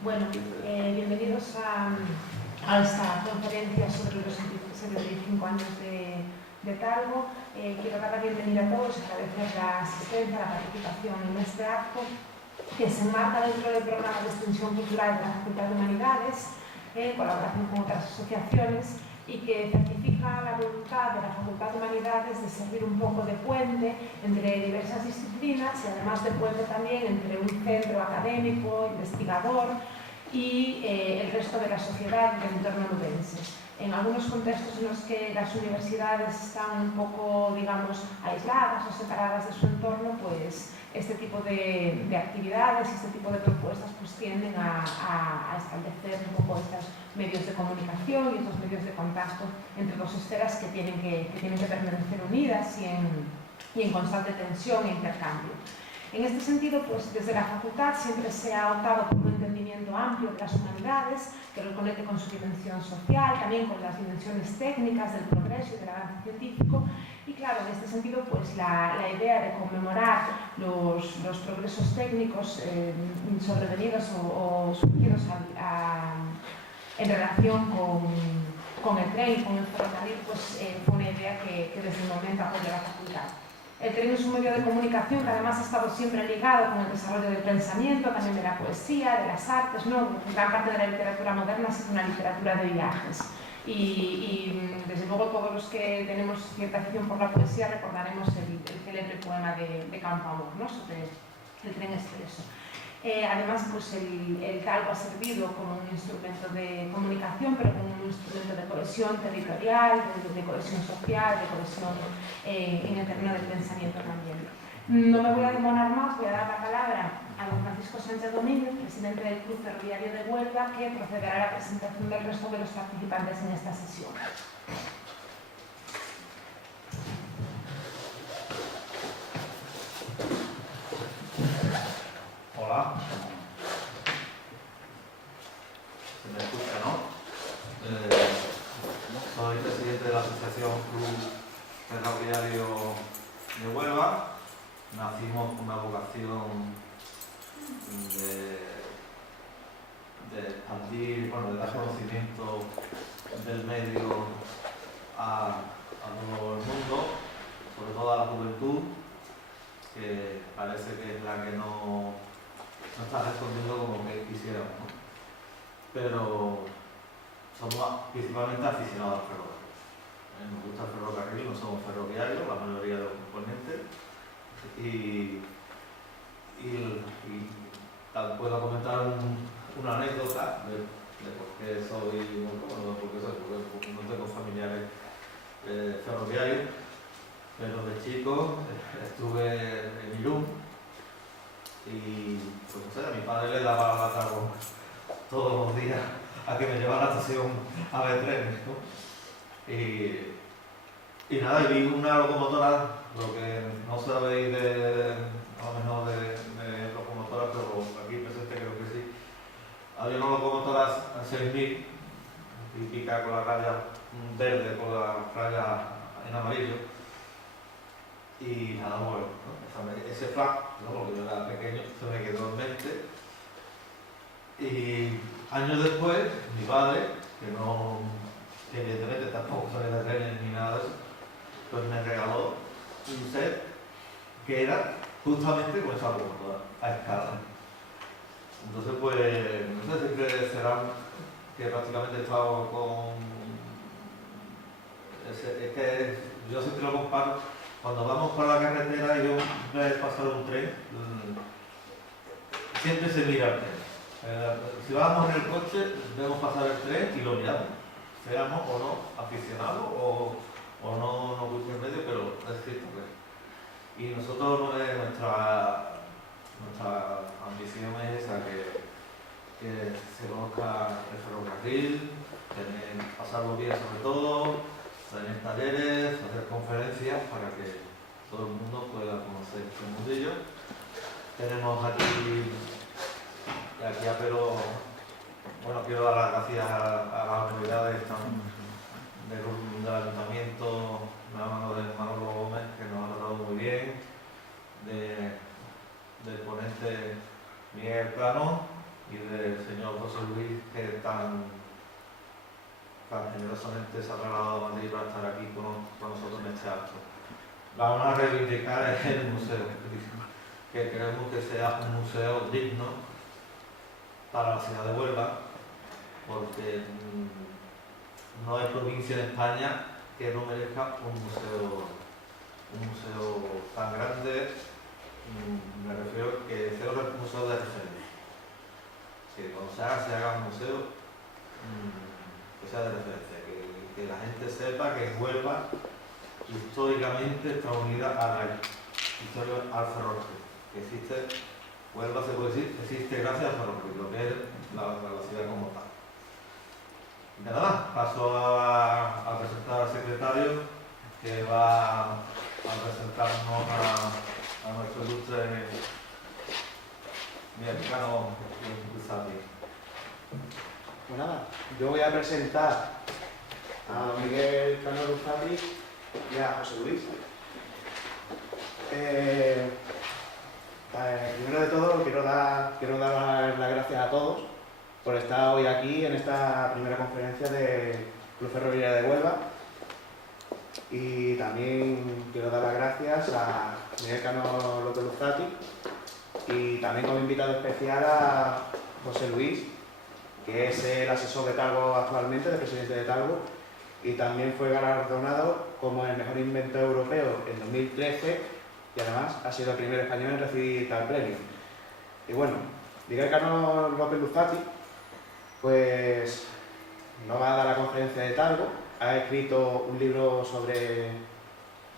Bueno, bienvenidos a esta conferencia sobre los 75 años de Talgo. Quiero dar la bienvenida a todos y agradecer la asistencia, la participación en este acto que se enmarca dentro del programa de extensión cultural de la Facultad de Humanidades, en colaboración con otras asociaciones, y que certifica la voluntad de la Facultad de Humanidades de servir un poco de puente entre diversas disciplinas y además de puente también entre un centro académico, investigador y el resto de la sociedad del entorno nubense. En algunos contextos en los que las universidades están un poco, digamos, aisladas o separadas de su entorno, pues este tipo de actividades, este tipo de propuestas pues tienden a establecer un poco estos medios de comunicación y estos medios de contacto entre dos esferas que tienen que permanecer unidas y en constante tensión e intercambio. En este sentido, pues desde la facultad siempre se ha optado por un entendimiento amplio de las humanidades que lo conecte con su dimensión social, también con las dimensiones técnicas del progreso y del avance científico. Y claro, en este sentido, pues la idea de conmemorar los progresos técnicos sobrevenidos o surgidos en relación con el tren y con el ferrocarril, pues fue una idea que desde el momento apoyó la facultad. El tren es un medio de comunicación que además ha estado siempre ligado con el desarrollo del pensamiento, también de la poesía, de las artes, ¿no? Gran parte de la literatura moderna ha sido una literatura de viajes. Y desde luego todos los que tenemos cierta afición por la poesía recordaremos el célebre poema de Campoamor, ¿no? Sobre el tren expreso. Además, pues el Talgo ha servido como un instrumento de comunicación, pero como un instrumento de cohesión territorial, de cohesión social, de cohesión en el terreno del pensamiento también. No me voy a demorar más, voy a dar la palabra a don Francisco Sánchez Domínguez, presidente del Club Ferroviario de Huelva, que procederá a la presentación del resto de los participantes en esta sesión. Hola. ¿Se me escucha, no? Soy presidente de la Asociación Club Ferroviario de Huelva. Nacimos con una vocación de expandir, bueno, de dar conocimiento del medio a todo el mundo, sobre todo a la juventud, que parece que es la que no está respondiendo como que quisiéramos, ¿no? Pero somos principalmente aficionados al ferrocarril. Nos gusta el ferrocarril, no somos ferroviarios, la mayoría de los componentes. Y puedo comentar una anécdota de por qué soy muy cómodo, porque no tengo familiares ferroviarios. Pero de chico estuve en Irún y pues no sé, a mi padre le daba la tarde todos los días a que me llevara a la estación a ver trenes, ¿no? Y nada, y vi una locomotora, lo que no sabéis a lo mejor de locomotoras, pero aquí presente creo que sí. Había una locomotora 6000, típica con la raya verde, con la raya en amarillo. Y nada, bueno, ¿no? Ese flash, ¿no? Porque yo era pequeño, se me quedó en mente. Y años después, mi padre, que evidentemente tampoco sabía de trenes ni nada de eso, pues me regaló un set que era justamente con esa locomotora, a escala. Entonces, pues, no sé si será que prácticamente he estado con... Es que yo siempre lo comparo. Cuando vamos por la carretera y vemos pasar un tren, siempre se mira el tren. Si vamos en el coche, vemos pasar el tren y lo miramos. Seamos o no aficionados o no nos gusta el medio, pero es cierto que... Y nosotros, nuestra ambición es esa, que se conozca el ferrocarril, pasarlo bien sobre todo, tener talleres, hacer conferencias para que todo el mundo pueda conocer este mundillo. Tenemos aquí pero bueno, quiero dar las gracias a las autoridades del ayuntamiento, de la mano de Manolo Gómez, que nos ha tratado muy bien, del ponente Miguel Plano y del señor tan generosamente se ha trasladado a Madrid para estar aquí con nosotros en este acto. Vamos a reivindicar el museo, que queremos que sea un museo digno para la ciudad de Huelva, porque no hay provincia en España que no merezca un museo tan grande. Me refiero que sea un museo de referencia, que cuando se haga un museo que sea de referencia, que la gente sepa que Huelva históricamente está unida a la historia al ferrocarril, que existe, Huelva se puede decir, existe gracias al ferrocarril, lo que es la ciudad como tal. Y nada más, paso a presentar al secretario, que va a presentarnos a nuestro ilustre Miguel Cano Luzzati. Pues nada, yo voy a presentar a Miguel Cano Luzzati y a José Luis. Primero de todo quiero dar las gracias a todos por estar hoy aquí en esta primera conferencia del Club Ferroviario de Huelva, y también quiero dar las gracias a Miguel Cano López Luzzati y también como invitado especial a José Luis, que es el asesor de Talgo actualmente, el presidente de Talgo, y también fue galardonado como el mejor invento europeo en 2013, y además ha sido el primer español en recibir tal premio. Y bueno, Miguel Cano López Luzzati pues no va a dar la conferencia de Talgo, ha escrito un libro sobre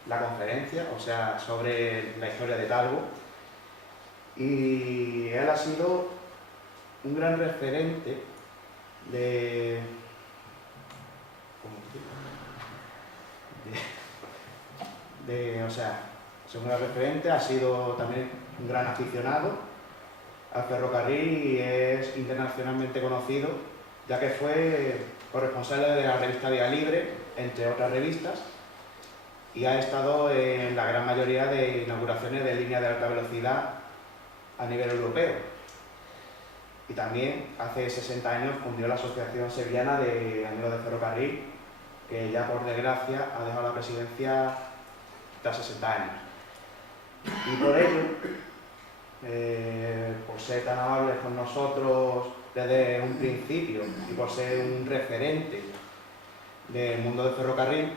la conferencia, o sea, sobre la historia de Talgo, y él ha sido un gran referente ha sido también un gran aficionado al ferrocarril y es internacionalmente conocido, ya que fue corresponsal de la revista Vía Libre, entre otras revistas, y ha estado en la gran mayoría de inauguraciones de líneas de alta velocidad a nivel europeo. Y también hace 60 años fundió la Asociación Sevillana de Amigos del Ferrocarril, que ya por desgracia ha dejado la presidencia tras 60 años. Y por ello, por ser tan amables con nosotros desde un principio y por ser un referente del mundo del ferrocarril,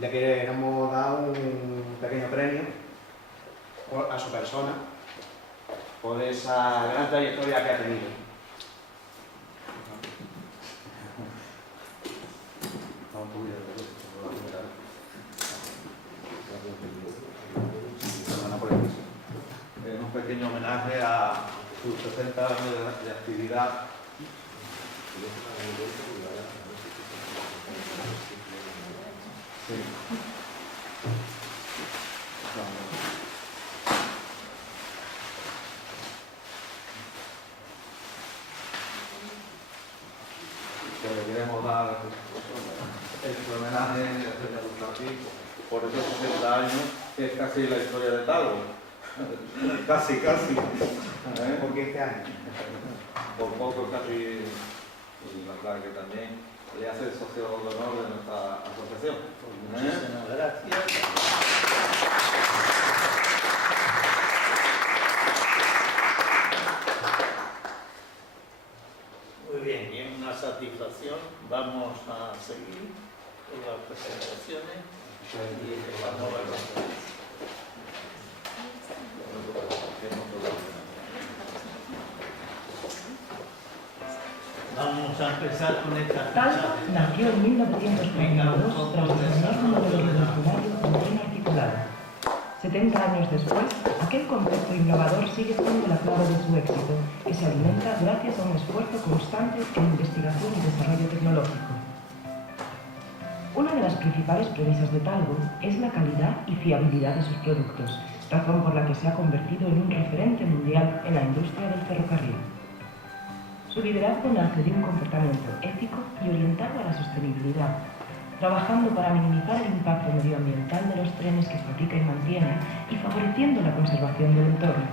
le queremos dar un pequeño premio a su persona por esa gran trayectoria que ha tenido. Un pequeño homenaje a sus 60 años de actividad. Sí. Pues le queremos dar este homenaje a Señor Luzzati por esos 60 años, que es casi la historia de Talgo. Casi. ¿Por 15 años? Por poco, casi, y la verdad que también le hace el socio de honor de nuestra asociación. Muchísimas gracias. Muy bien, y es una satisfacción. Vamos a seguir con las presentaciones y vamos a ver. Vamos a empezar con esta Talgo ficha. nació en 1942 tras diseñar un modelo revolucionario con tren articulado. 70 años después, aquel concepto innovador sigue siendo la clave de su éxito, que se alimenta gracias a un esfuerzo constante en investigación y desarrollo tecnológico. Una de las principales premisas de Talgo es la calidad y fiabilidad de sus productos, razón por la que se ha convertido en un referente mundial en la industria del ferrocarril. Su liderazgo nace de un comportamiento ético y orientado a la sostenibilidad, trabajando para minimizar el impacto medioambiental de los trenes que fabrica y mantiene y favoreciendo la conservación del entorno.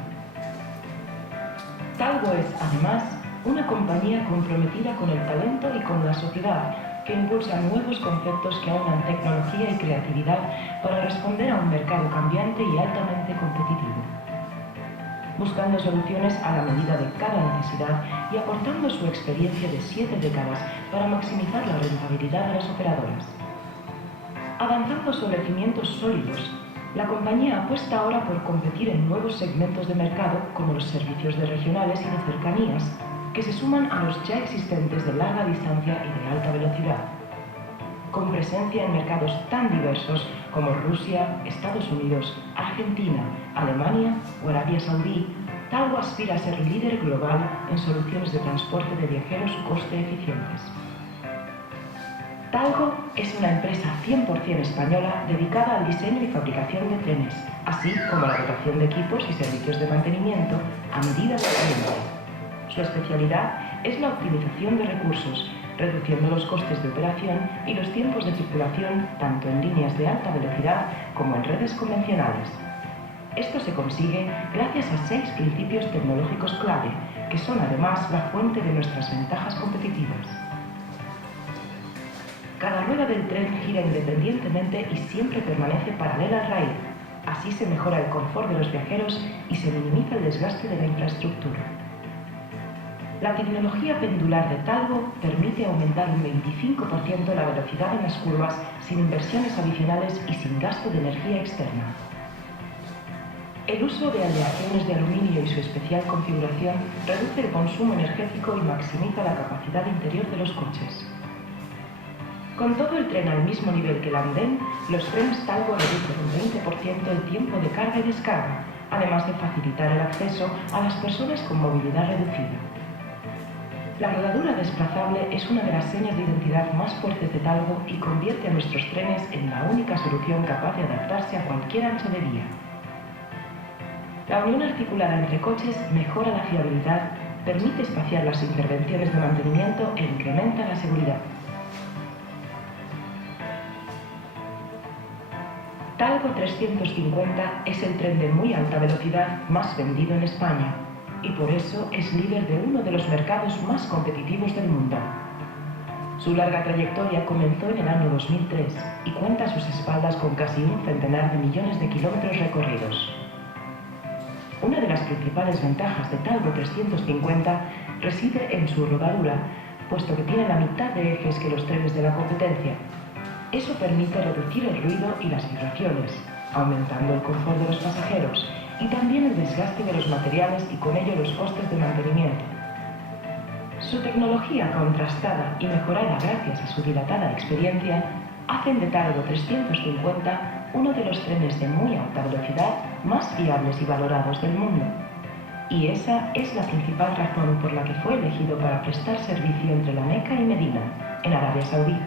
Talgo es, además, una compañía comprometida con el talento y con la sociedad, que impulsan nuevos conceptos que aunan tecnología y creatividad para responder a un mercado cambiante y altamente competitivo, buscando soluciones a la medida de cada necesidad y aportando su experiencia de 7 décadas para maximizar la rentabilidad de las operadoras. Avanzando sobre cimientos sólidos, la compañía apuesta ahora por competir en nuevos segmentos de mercado como los servicios de regionales y de cercanías, que se suman a los ya existentes de larga distancia y de alta velocidad. Con presencia en mercados tan diversos como Rusia, Estados Unidos, Argentina, Alemania o Arabia Saudí, Talgo aspira a ser líder global en soluciones de transporte de viajeros coste eficientes. Talgo es una empresa 100% española dedicada al diseño y fabricación de trenes, así como a la dotación de equipos y servicios de mantenimiento a medida del cliente. Su especialidad es la optimización de recursos, reduciendo los costes de operación y los tiempos de circulación tanto en líneas de alta velocidad como en redes convencionales. Esto se consigue gracias a 6 principios tecnológicos clave, que son además la fuente de nuestras ventajas competitivas. Cada rueda del tren gira independientemente y siempre permanece paralela al raíl. Así se mejora el confort de los viajeros y se minimiza el desgaste de la infraestructura. La tecnología pendular de Talgo permite aumentar un 25% la velocidad en las curvas sin inversiones adicionales y sin gasto de energía externa. El uso de aleaciones de aluminio y su especial configuración reduce el consumo energético y maximiza la capacidad interior de los coches. Con todo el tren al mismo nivel que el andén, los trenes Talgo reducen un 20% el tiempo de carga y descarga, además de facilitar el acceso a las personas con movilidad reducida. La rodadura desplazable es una de las señas de identidad más fuertes de Talgo y convierte a nuestros trenes en la única solución capaz de adaptarse a cualquier ancho de vía. La unión articulada entre coches mejora la fiabilidad, permite espaciar las intervenciones de mantenimiento e incrementa la seguridad. Talgo 350 es el tren de muy alta velocidad más vendido en España y por eso es líder de uno de los mercados más competitivos del mundo. Su larga trayectoria comenzó en el año 2003 y cuenta a sus espaldas con casi 100 de millones de kilómetros recorridos. Una de las principales ventajas de Talgo 350 reside en su rodadura, puesto que tiene la mitad de ejes que los trenes de la competencia. Eso permite reducir el ruido y las vibraciones, aumentando el confort de los pasajeros y también el desgaste de los materiales y con ello los costes de mantenimiento. Su tecnología contrastada y mejorada gracias a su dilatada experiencia hacen de Talgo 350 uno de los trenes de muy alta velocidad más fiables y valorados del mundo. Y esa es la principal razón por la que fue elegido para prestar servicio entre la Meca y Medina, en Arabia Saudí.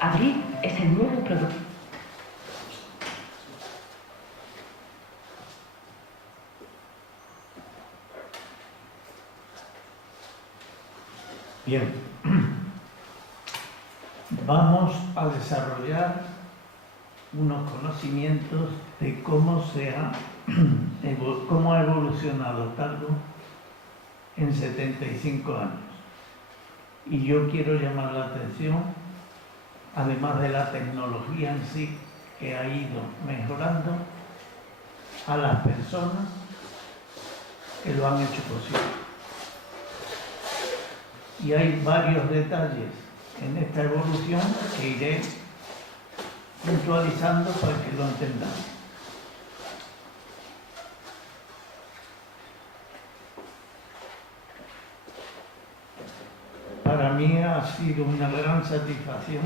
Abril es el nuevo producto. Bien, vamos a desarrollar unos conocimientos de cómo ha evolucionado Talgo en 75 años. Y yo quiero llamar la atención, además de la tecnología en sí, que ha ido mejorando, a las personas que lo han hecho posible. Y hay varios detalles en esta evolución que iré puntualizando para que lo entendamos. Para mí ha sido una gran satisfacción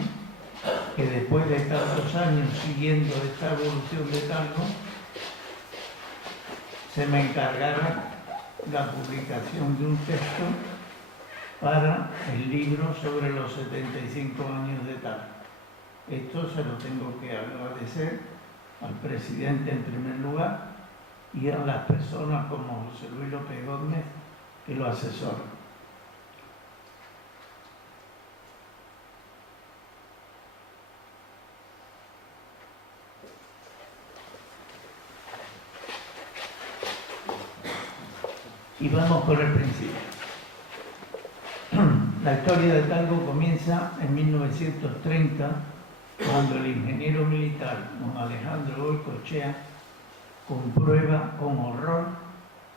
que después de tantos años siguiendo esta evolución de Talgo, se me encargara la publicación de un texto para el libro sobre los 75 años de Talgo. Esto se lo tengo que agradecer al presidente en primer lugar y a las personas como José Luis López Gómez que lo asesoran. Y vamos por el principio. La historia de Talgo comienza en 1930, cuando el ingeniero militar don Alejandro Goicoechea comprueba con horror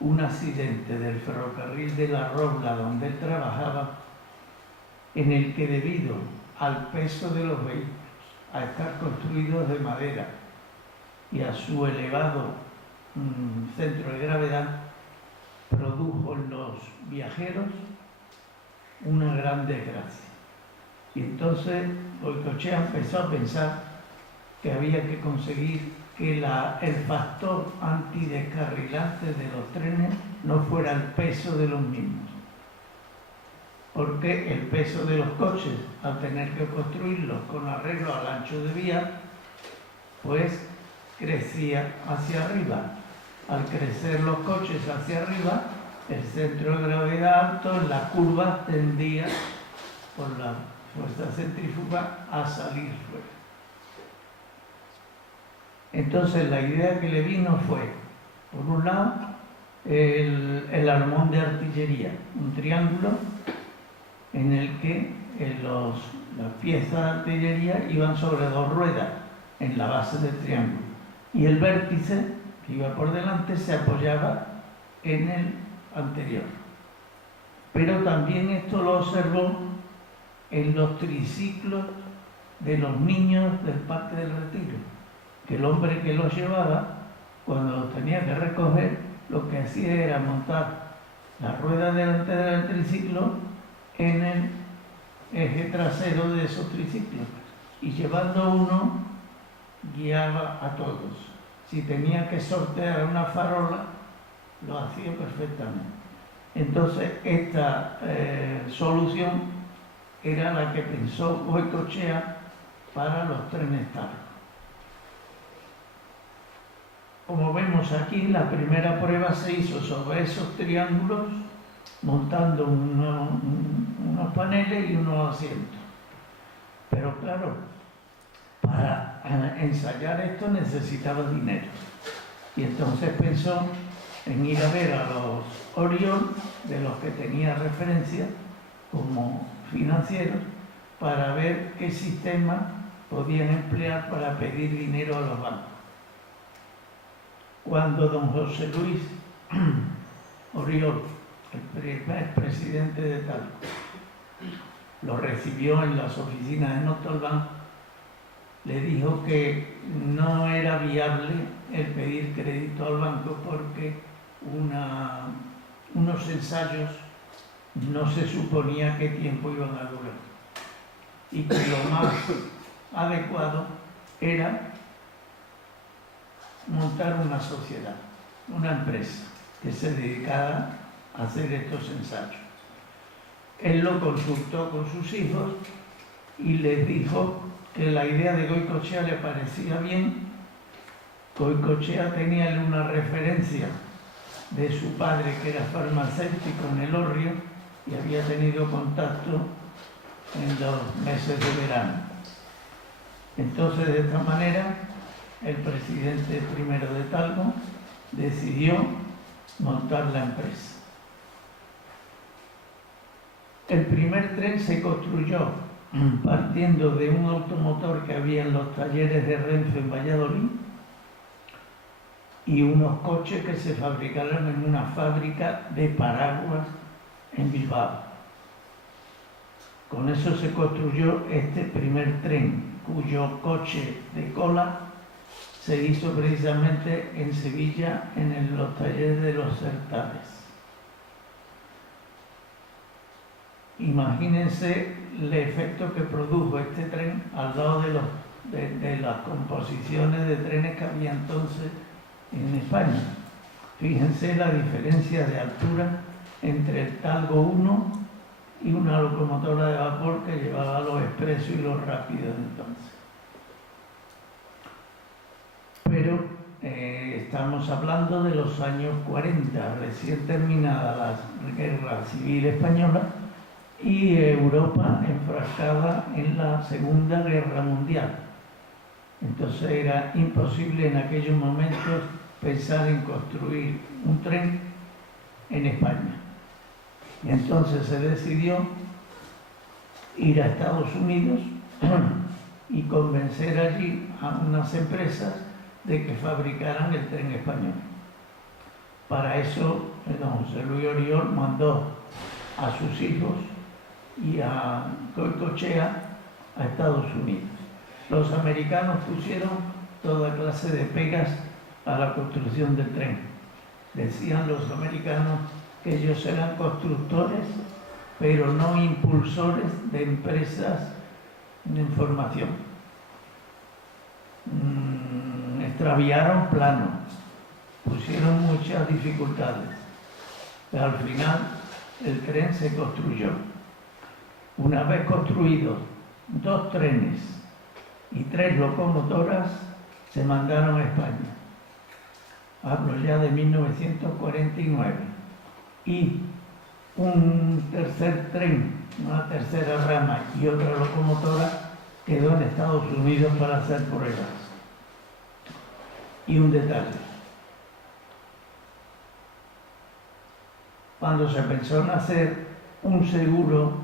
un accidente del ferrocarril de La Robla, donde él trabajaba, en el que debido al peso de los vehículos, a estar construidos de madera y a su elevado centro de gravedad, produjo en los viajeros una gran desgracia. Y entonces Goicoechea empezó a pensar que había que conseguir que el factor antidescarrilante de los trenes no fuera el peso de los mismos, porque el peso de los coches, al tener que construirlos con arreglo al ancho de vía, pues crecía hacia arriba. Al crecer los coches hacia arriba, el centro de gravedad alto en la curva tendía, por la fuerza centrífuga, a salir fuera. Entonces la idea que le vino fue, por un lado, el armón de artillería, un triángulo en el que las piezas de artillería iban sobre dos ruedas en la base del triángulo, y el vértice que iba por delante se apoyaba en el anterior. Pero también esto lo observó en los triciclos de los niños del Parque del Retiro, que el hombre que los llevaba, cuando los tenía que recoger, lo que hacía era montar la rueda delantera del triciclo en el eje trasero de esos triciclos, y llevando uno guiaba a todos. Si tenía que sortear una farola, lo hacía perfectamente. Entonces esta solución era la que pensó Goicoechea para los trenes Talgo. Como vemos aquí, la primera prueba se hizo sobre esos triángulos, montando unos paneles y unos asientos. Pero claro, para ensayar esto necesitaba dinero. Y entonces pensó en ir a ver a los Oriol, de los que tenía referencia como financieros, para ver qué sistema podían emplear para pedir dinero a los bancos. Cuando don José Luis Oriol, el primer presidente de Talgo, lo recibió en las oficinas de Montalbán, le dijo que no era viable el pedir crédito al banco porque unos ensayos no se suponía qué tiempo iban a durar, y que lo más adecuado era montar una sociedad, una empresa que se dedicara a hacer estos ensayos. Él lo consultó con sus hijos y les dijo que la idea de Goicoechea le parecía bien. Goicoechea tenía una referencia de su padre, que era farmacéutico en Elorrio, y había tenido contacto en los meses de verano. Entonces, de esta manera, el presidente primero de Talgo decidió montar la empresa. El primer tren se construyó partiendo de un automotor que había en los talleres de Renfe en Valladolid y unos coches que se fabricaron en una fábrica de paraguas en Bilbao. Con eso se construyó este primer tren, cuyo coche de cola se hizo precisamente en Sevilla, en los talleres de los Certares. Imagínense el efecto que produjo este tren al lado de las composiciones de trenes que había entonces en España. Fíjense la diferencia de altura entre el Talgo 1 y una locomotora de vapor que llevaba los expresos y los rápidos entonces. Pero estamos hablando de los años 40, recién terminada la Guerra Civil Española y Europa enfrascada en la Segunda Guerra Mundial. Entonces era imposible en aquellos momentos pensar en construir un tren en España. Y entonces se decidió ir a Estados Unidos y convencer allí a unas empresas de que fabricaran el tren español. Para eso, don José Luis Oriol mandó a sus hijos y a Goicoechea a Estados Unidos. Los americanos pusieron toda clase de pegas a la construcción del tren. Decían los americanos que ellos eran constructores, pero no impulsores de empresas de información. Extraviaron planos, pusieron muchas dificultades, pero al final el tren se construyó. Una vez construidos 2 trenes y 3 locomotoras, se mandaron a España. Hablo ya de 1949. Y un tercer tren, una tercera rama y otra locomotora quedó en Estados Unidos para hacer pruebas. Y un detalle. Cuando se pensó en hacer un seguro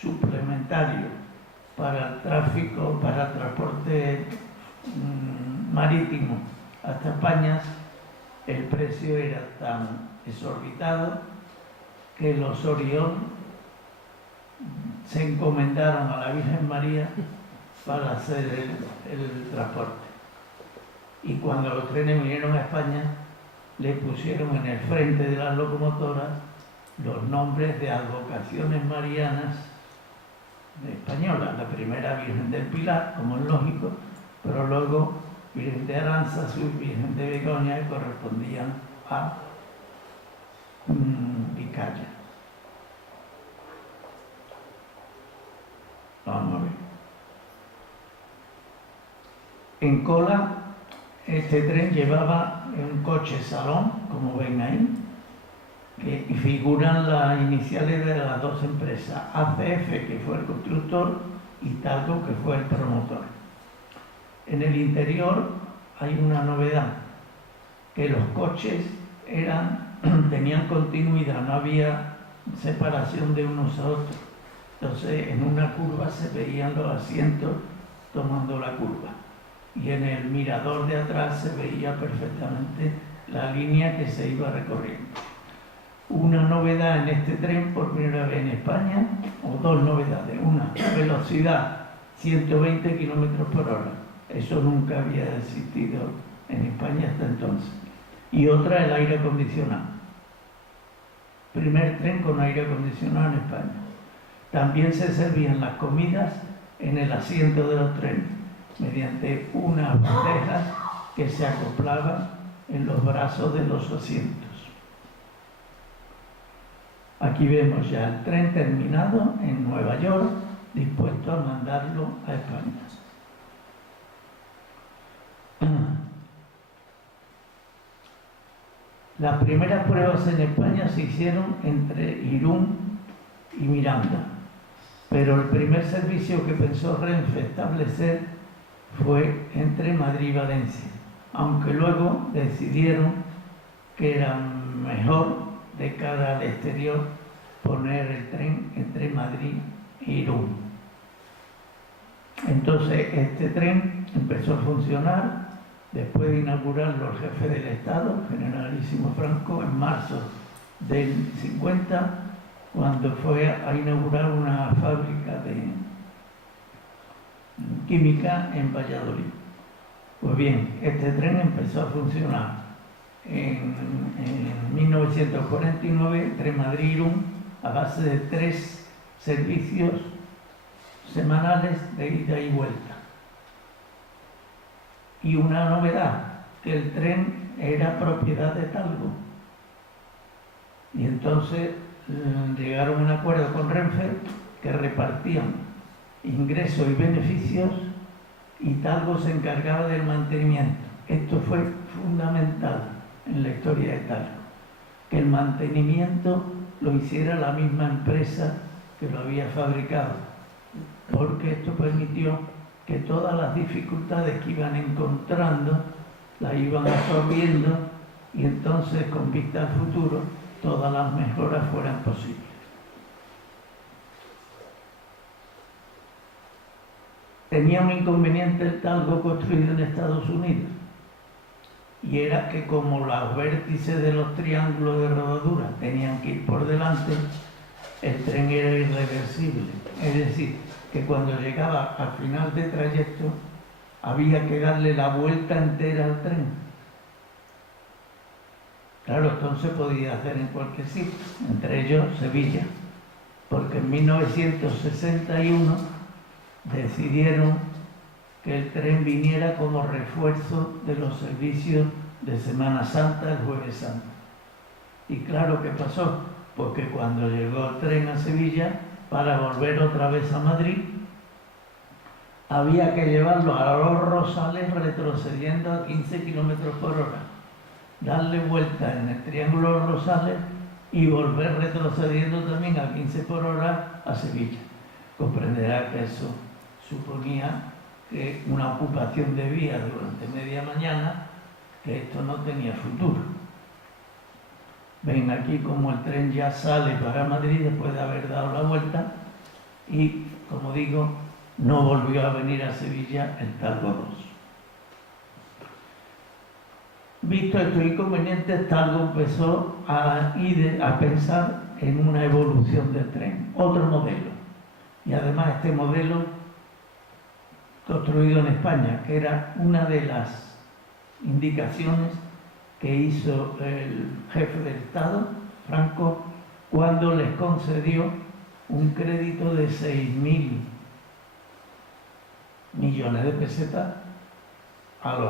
suplementario para el tráfico, para el transporte marítimo hasta España, el precio era tan exorbitado que los Oriol se encomendaron a la Virgen María para hacer el transporte. Y cuando los trenes vinieron a España, le pusieron en el frente de las locomotoras los nombres de advocaciones marianas españolas. La primera Virgen del Pilar, como es lógico, pero luego Virgen de Aránzazu y Virgen de Begoña, que correspondían a Vizcaya. Vamos a ver. En cola, este tren llevaba un coche salón, como ven ahí, que figuran las iniciales de las 2 empresas, ACF, que fue el constructor, y Talgo, que fue el promotor. En el interior hay una novedad, que los coches tenían continuidad, no había separación de unos a otros. Entonces, en una curva se veían los asientos tomando la curva. Y en el mirador de atrás se veía perfectamente la línea que se iba recorriendo. Una novedad en este tren por primera vez en España, o 2 novedades. Una, velocidad 120 kilómetros por hora. Eso nunca había existido en España hasta entonces. Y otra, el aire acondicionado. Primer tren con aire acondicionado en España. También se servían las comidas en el asiento de los trenes, mediante unas bandejas que se acoplaban en los brazos de los asientos. Aquí vemos ya el tren terminado en Nueva York, dispuesto a mandarlo a España. Las primeras pruebas en España se hicieron entre Irún y Miranda, pero el primer servicio que pensó Renfe establecer fue entre Madrid y Valencia, aunque luego decidieron que era mejor de cara al exterior poner el tren entre Madrid e Irún. Entonces este tren empezó a funcionar después de inaugurarlo el jefe del Estado, Generalísimo Franco, en marzo del 50, cuando fue a inaugurar una fábrica de química en Valladolid. Pues bien, este tren empezó a funcionar en 1949 entre Madrid y Irún a base de 3 servicios semanales de ida y vuelta. Y una novedad, que el tren era propiedad de Talgo. Y entonces llegaron a un acuerdo con Renfe que repartían ingresos y beneficios y Talgo se encargaba del mantenimiento. Esto fue fundamental en la historia de Talgo, que el mantenimiento lo hiciera la misma empresa que lo había fabricado, porque esto permitió que todas las dificultades que iban encontrando las iban absorbiendo y entonces, con vista al futuro, todas las mejoras fueran posibles. tenía un inconveniente el Talgo construido en Estados Unidos, y era que como los vértices de los triángulos de rodadura tenían que ir por delante, el tren era irreversible. Es decir, que cuando llegaba al final de trayecto había que darle la vuelta entera al tren. Claro, esto no se podía hacer en cualquier sitio, entre ellos Sevilla, porque en 1961 decidieron que el tren viniera como refuerzo de los servicios de Semana Santa, el Jueves Santo. Y claro, ¿qué pasó? Porque cuando llegó el tren a Sevilla, para volver otra vez a Madrid, había que llevarlo a los Rosales retrocediendo a 15 kilómetros por hora, darle vuelta en el Triángulo de los Rosales y volver retrocediendo también a 15 por hora a Sevilla. Comprenderá que eso suponía que una ocupación de vías durante media mañana, que esto no tenía futuro. Ven aquí como el tren ya sale para Madrid después de haber dado la vuelta y, como digo, no volvió a venir a Sevilla el Talgo 2. Visto estos inconvenientes, Talgo empezó a pensar en una evolución del tren, otro modelo. Y además este modelo construido en España, que era una de las indicaciones que hizo el jefe del Estado, Franco, cuando les concedió un crédito de 6.000 millones de pesetas al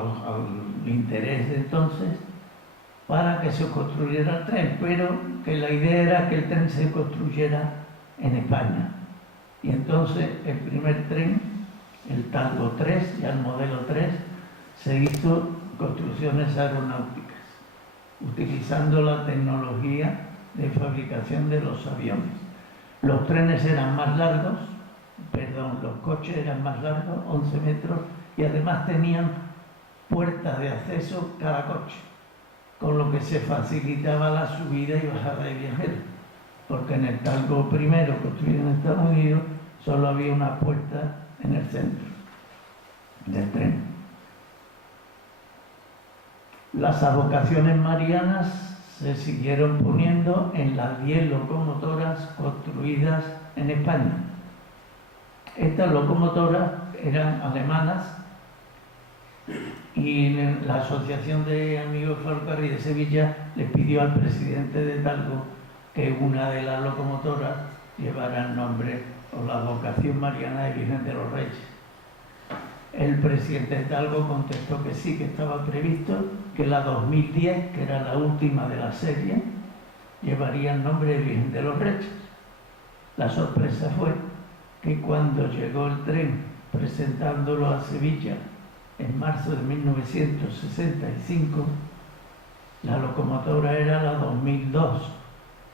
interés de entonces para que se construyera el tren, pero que la idea era que el tren se construyera en España. Y entonces el primer tren, el Talgo 3, ya el modelo 3, se hizo construcciones aeronáuticas, utilizando la tecnología de fabricación de los aviones. Los trenes eran más largos, los coches eran más largos, 11 metros, y además tenían puertas de acceso cada coche, con lo que se facilitaba la subida y bajada de viajeros, porque en el Talgo primero, construido en Estados Unidos, solo había una puerta en el centro del tren. Las advocaciones marianas se siguieron poniendo en las 10 locomotoras construidas en España. Estas locomotoras eran alemanas y la Asociación de Amigos del Ferrocarril de Sevilla les pidió al presidente de Talgo que una de las locomotoras llevara el nombre o la advocación mariana de Virgen de los Reyes. El presidente de Talgo contestó que sí, que estaba previsto, que la 2010, que era la última de la serie, llevaría el nombre de Virgen de los Reyes. La sorpresa fue que cuando llegó el tren presentándolo a Sevilla en marzo de 1965, la locomotora era la 2002,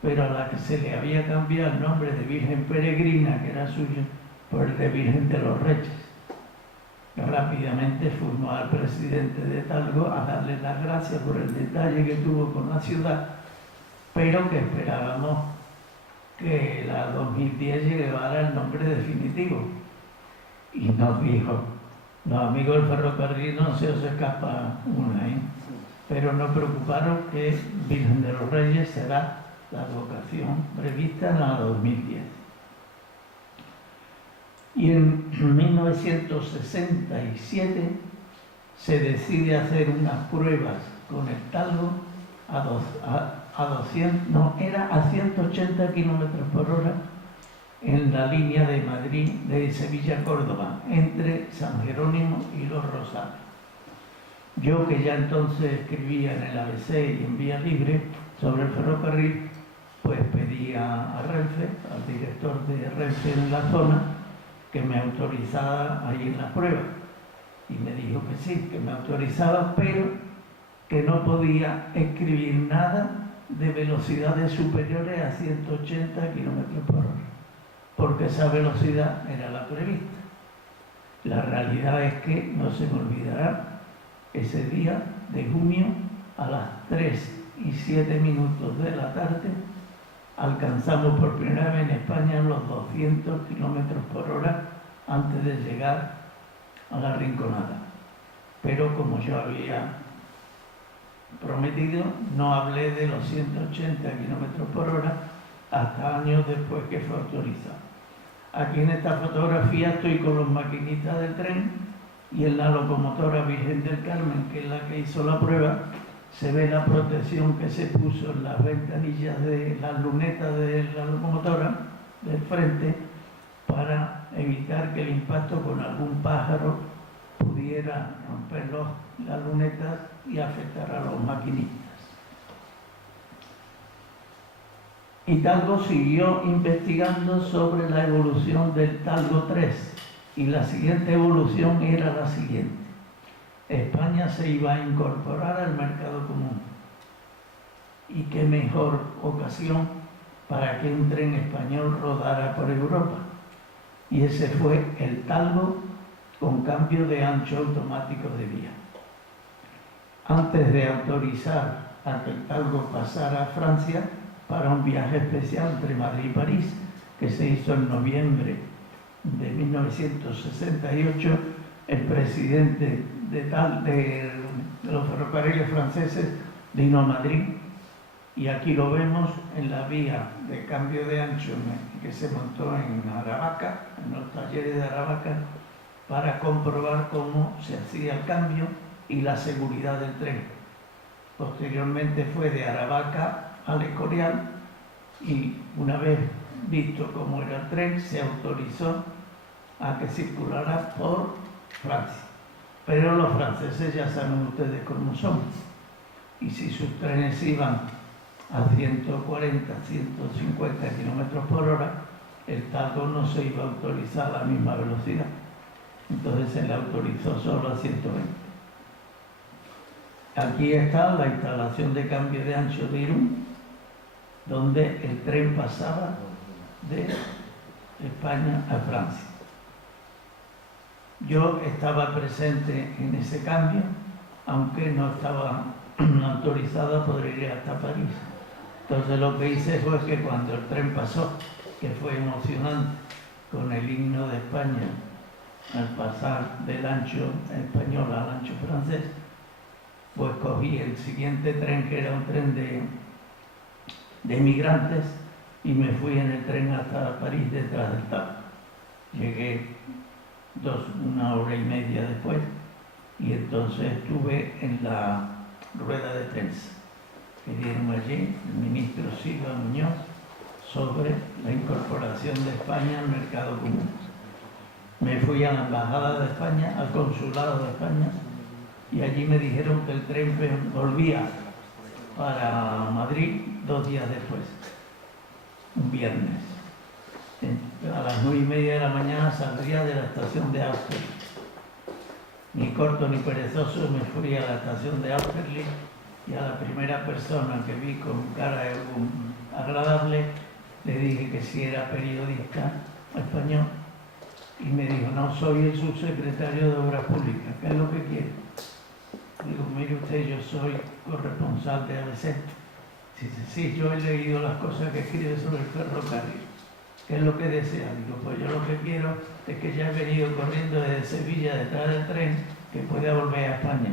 pero a la que se le había cambiado el nombre de Virgen Peregrina, que era suyo, por el de Virgen de los Reyes. Rápidamente fuimos al presidente de Talgo a darle las gracias por el detalle que tuvo con la ciudad, pero que esperábamos que la 2010 llevara el nombre definitivo. Y nos dijo: los amigos del ferrocarril no se os escapa una, pero no preocuparos que Virgen de los Reyes será la advocación prevista en la 2010. Y en 1967 se decide hacer unas pruebas con el Talgo a 180 kilómetros por hora en la línea de Madrid, de Sevilla-Córdoba, entre San Jerónimo y Los Rosales. Yo, que ya entonces escribía en el ABC y en Vía Libre sobre el ferrocarril, pues pedí a Renfe, al director de Renfe en la zona, que me autorizara a ir en la prueba. Y me dijo que sí, que me autorizaba, pero que no podía escribir nada de velocidades superiores a 180 kilómetros por hora, porque esa velocidad era la prevista. La realidad es que, no se me olvidará, ese día de junio, a las 3:07 de la tarde, alcanzamos por primera vez en España los 200 kilómetros por hora antes de llegar a la Rinconada. Pero como yo había prometido, no hablé de los 180 km/h hasta años después que fue autorizado. Aquí en esta fotografía estoy con los maquinitas del tren y en la locomotora Virgen del Carmen, que es la que hizo la prueba, se ve la protección que se puso en las ventanillas de las lunetas de la locomotora del frente para evitar que el impacto con algún pájaro pudiera romper las lunetas y afectar a los maquinistas. Hidalgo siguió investigando sobre la evolución del Talgo 3 y la siguiente evolución era la siguiente. España se iba a incorporar al mercado común. Y qué mejor ocasión para que un tren español rodara por Europa. Y ese fue el Talgo con cambio de ancho automático de vía. Antes de autorizar a que el Talgo pasara a Francia para un viaje especial entre Madrid y París, que se hizo en noviembre de 1968, el presidente de los ferrocarriles franceses vino a Madrid y aquí lo vemos en la vía de cambio de ancho que se montó en Aravaca, en los talleres de Aravaca, para comprobar cómo se hacía el cambio y la seguridad del tren. Posteriormente fue de Aravaca al Escorial y una vez visto cómo era el tren, se autorizó a que circulara por Francia. Pero los franceses ya saben ustedes cómo son. Y si sus trenes iban a 140, 150 km/h, el Talgo no se iba a autorizar a la misma velocidad. Entonces se le autorizó solo a 120. Aquí está la instalación de cambio de ancho de Irún, donde el tren pasaba de España a Francia. Yo estaba presente en ese cambio, aunque no estaba autorizada por ir hasta París. Entonces lo que hice fue que cuando el tren pasó, que fue emocionante, con el himno de España, al pasar del ancho español al ancho francés, pues cogí el siguiente tren, que era un tren de migrantes, y me fui en el tren hasta París detrás del Talgo. Llegué una hora y media después y entonces estuve en la rueda de prensa que dieron allí el ministro Silva Muñoz sobre la incorporación de España al mercado común. Me fui a la embajada de España, al consulado de España, y allí me dijeron que el tren volvía para Madrid 2 días después, un viernes. A las 9:30 de la mañana saldría de la estación de Austerlitz. Ni corto ni perezoso me fui a la estación de Austerlitz y a la primera persona que vi con cara agradable le dije que si era periodista español y me dijo: no, soy el subsecretario de Obras Públicas, ¿qué es lo que quiere? Digo: mire usted, yo soy corresponsal de ABC. Dice: sí, yo he leído las cosas que escribe sobre el ferrocarril. ¿Qué es lo que desea? Digo: pues yo lo que quiero es que ya he venido corriendo desde Sevilla detrás del tren, que pueda volver a España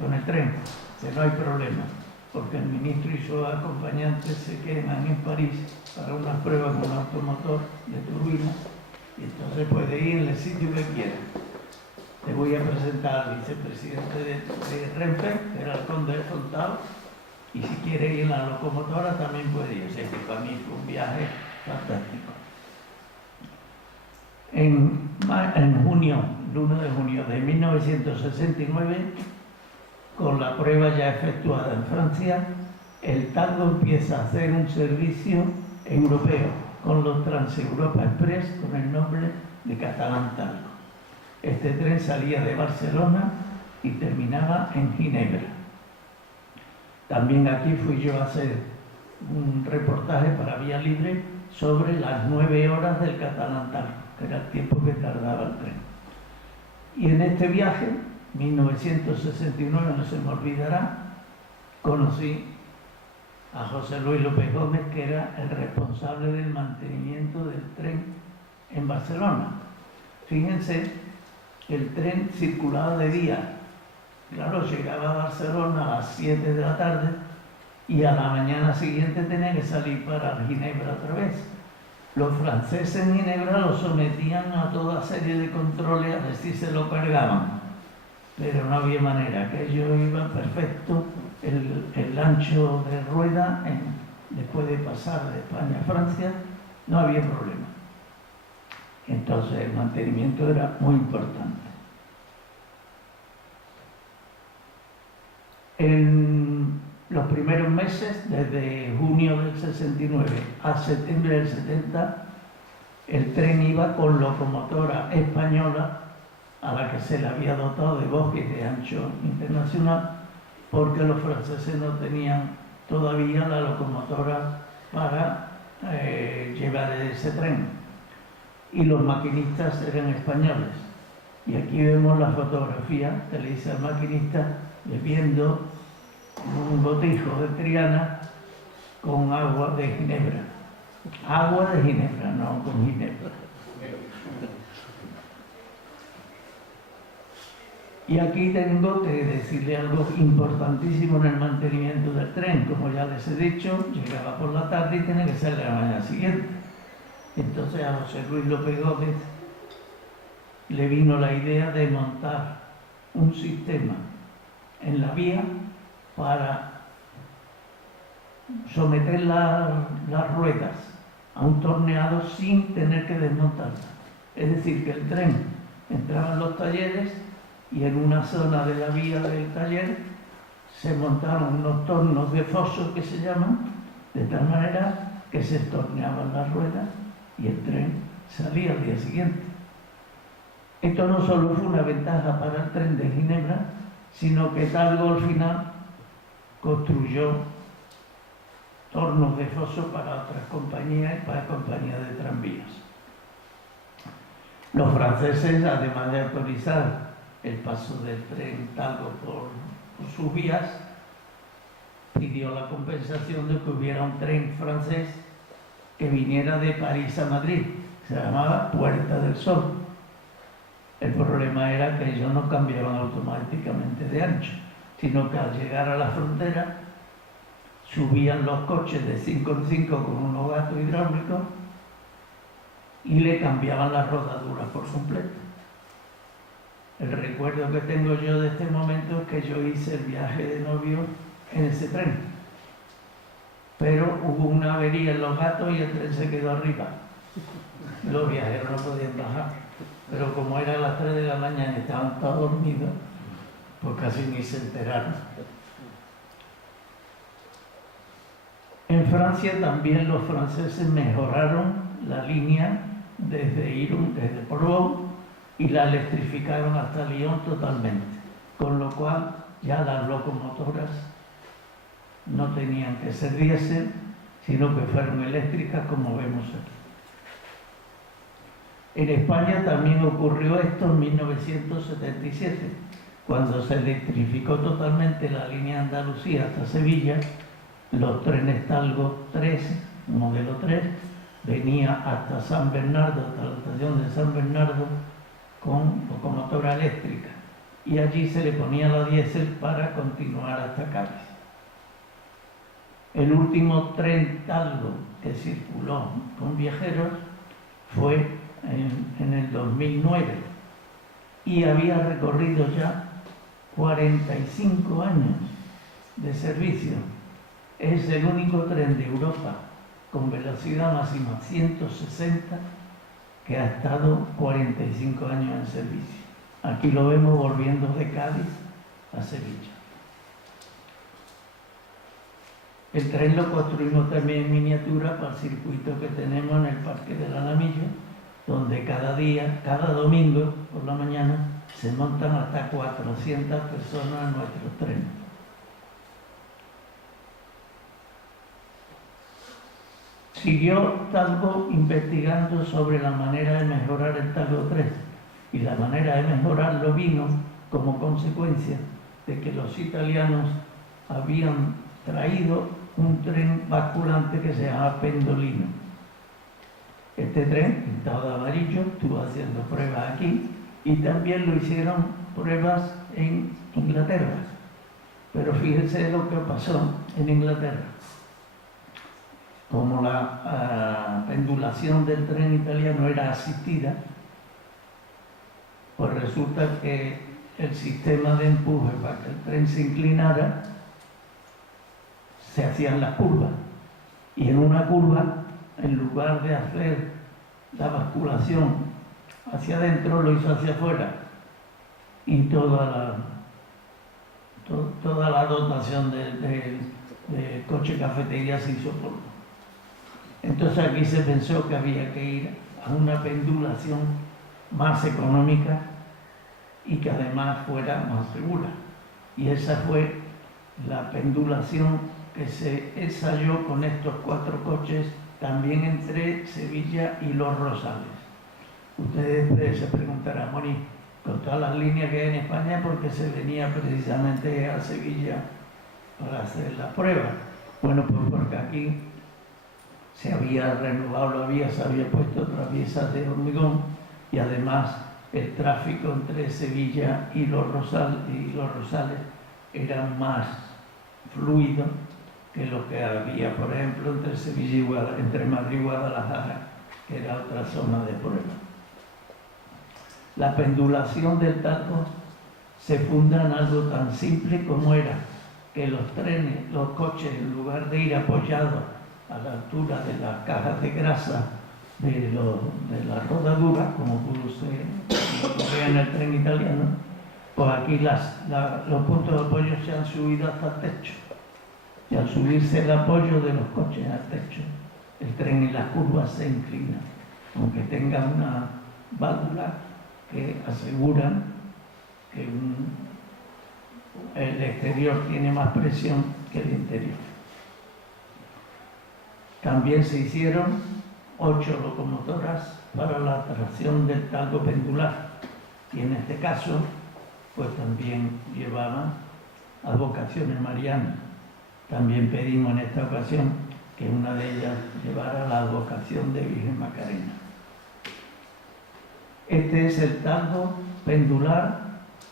con el tren. Que no hay problema, porque el ministro y sus acompañantes se quedan en París para unas pruebas con automotor de turbina y entonces puede ir en el sitio que quiera. Te voy a presentar al vicepresidente de Renfe, que era el conde de Fontao, y si quiere ir en la locomotora también puede ir. O sea que para mí fue un viaje fantástico. En junio, el 1 de junio de 1969, con la prueba ya efectuada en Francia, el Talgo empieza a hacer un servicio europeo con los Transeuropa Express con el nombre de Catalán Talgo. Este tren salía de Barcelona y terminaba en Ginebra. También aquí fui yo a hacer un reportaje para Vía Libre sobre las 9 horas del Catalán Talgo, que era el tiempo que tardaba el tren. Y en este viaje, 1969, no se me olvidará, conocí a José Luis López Gómez, que era el responsable del mantenimiento del tren en Barcelona. Fíjense el tren circulaba de día. Claro, llegaba a Barcelona a las 7 de la tarde y a la mañana siguiente tenía que salir para Ginebra otra vez. Los franceses en Ginebra lo sometían a toda serie de controles a ver si se lo cargaban, pero no había manera, que ellos iban perfecto, el ancho de rueda, después de pasar de España a Francia, no había problema. Entonces el mantenimiento era muy importante. En los primeros meses, desde junio del 69 a septiembre del 70, el tren iba con locomotora española a la que se le había dotado de bogies de ancho internacional, porque los franceses no tenían todavía la locomotora para llevar ese tren. Y los maquinistas eran españoles. Y aquí vemos la fotografía que le dice al maquinista bebiendo un botijo de Triana con agua de Ginebra. Agua de Ginebra, no con Ginebra. Y aquí tengo que decirle algo importantísimo en el mantenimiento del tren. Como ya les he dicho, llegaba por la tarde y tenía que salir a la mañana siguiente. Entonces a José Luis López Gómez le vino la idea de montar un sistema en la vía para someter las ruedas a un torneado sin tener que desmontarlas. Es decir, que el tren entraba en los talleres y en una zona de la vía del taller se montaron unos tornos de foso que se llaman, de tal manera que se torneaban las ruedas y el tren salía al día siguiente. Esto no solo fue una ventaja para el tren de Ginebra, sino que Talgo al final construyó tornos de foso para otras compañías y para compañías de tranvías. Los franceses, además de autorizar el paso del tren Talgo por sus vías, pidió la compensación de que hubiera un tren francés que viniera de París a Madrid. Se llamaba Puerta del Sol. El problema era que ellos no cambiaban automáticamente de ancho, sino que al llegar a la frontera subían los coches de 5 en 5 con unos gatos hidráulicos y le cambiaban las rodaduras por completo. El recuerdo que tengo yo de este momento es que yo hice el viaje de novio en ese tren, pero hubo una avería en los gatos y el tren se quedó arriba. Los viajeros no podían bajar, pero como era a las 3 de la mañana y estaban todos dormidos, pues casi ni se enteraron. En Francia también los franceses mejoraron la línea desde Irún, desde Portbou, y la electrificaron hasta Lyon totalmente, con lo cual ya las locomotoras no tenían que ser diésel, sino que fueron eléctricas, como vemos aquí. En España también ocurrió esto en 1977, cuando se electrificó totalmente la línea Andalucía hasta Sevilla. Los trenes Talgo 3, modelo 3, venía hasta San Bernardo, hasta la estación de San Bernardo, con locomotora eléctrica, y allí se le ponía la diésel para continuar hasta Cádiz. El último tren Talgo que circuló con viajeros fue en el 2009 y había recorrido ya 45 años de servicio. Es el único tren de Europa con velocidad máxima 160 que ha estado 45 años en servicio. Aquí lo vemos volviendo de Cádiz a Sevilla. El tren lo construimos también en miniatura para el circuito que tenemos en el Parque del Alamillo, donde cada día, cada domingo por la mañana, se montan hasta 400 personas en nuestros trenes. Siguió Talgo investigando sobre la manera de mejorar el Talgo 3, y la manera de mejorarlo vino como consecuencia de que los italianos habían traído un tren basculante que se llama Pendolino. Este tren, pintado de amarillo, estuvo haciendo pruebas aquí Y también lo hicieron pruebas en Inglaterra. Pero fíjense lo que pasó en Inglaterra. Como la pendulación del tren italiano era asistida, pues resulta que el sistema de empuje para que el tren se inclinara, se hacían las curvas. Y en una curva, en lugar de hacer la basculación hacia adentro, lo hizo hacia afuera. Y toda la dotación de coche cafetería se hizo polvo. Entonces aquí se pensó que había que ir a una pendulación más económica y que además fuera más segura. Y esa fue la pendulación que se ensayó con estos 4 coches también entre Sevilla y Los Rosales. Ustedes se preguntarán, Moni, con todas las líneas que hay en España, ¿por qué se venía precisamente a Sevilla para hacer la prueba? Bueno, pues porque aquí se había renovado la vía, se había puesto traviesas de hormigón y además el tráfico entre Sevilla y Los Rosales era más fluido que lo que había, por ejemplo, entre Sevilla y entre Madrid y Guadalajara, que era otra zona de prueba. La pendulación del Tajo se funda en algo tan simple como era que los coches, en lugar de ir apoyados a la altura de las cajas de grasa de la rodadura, como ocurría en el tren italiano, pues aquí los puntos de apoyo se han subido hasta el techo. Y al subirse el apoyo de los coches al techo, el tren en las curvas se inclina, aunque tenga una válvula que aseguran que el exterior tiene más presión que el interior. También se hicieron 8 locomotoras para la tracción del talgo pendular, y en este caso pues también llevaban advocaciones marianas. También pedimos en esta ocasión que una de ellas llevara la advocación de Virgen Macarena. Este es el talgo pendular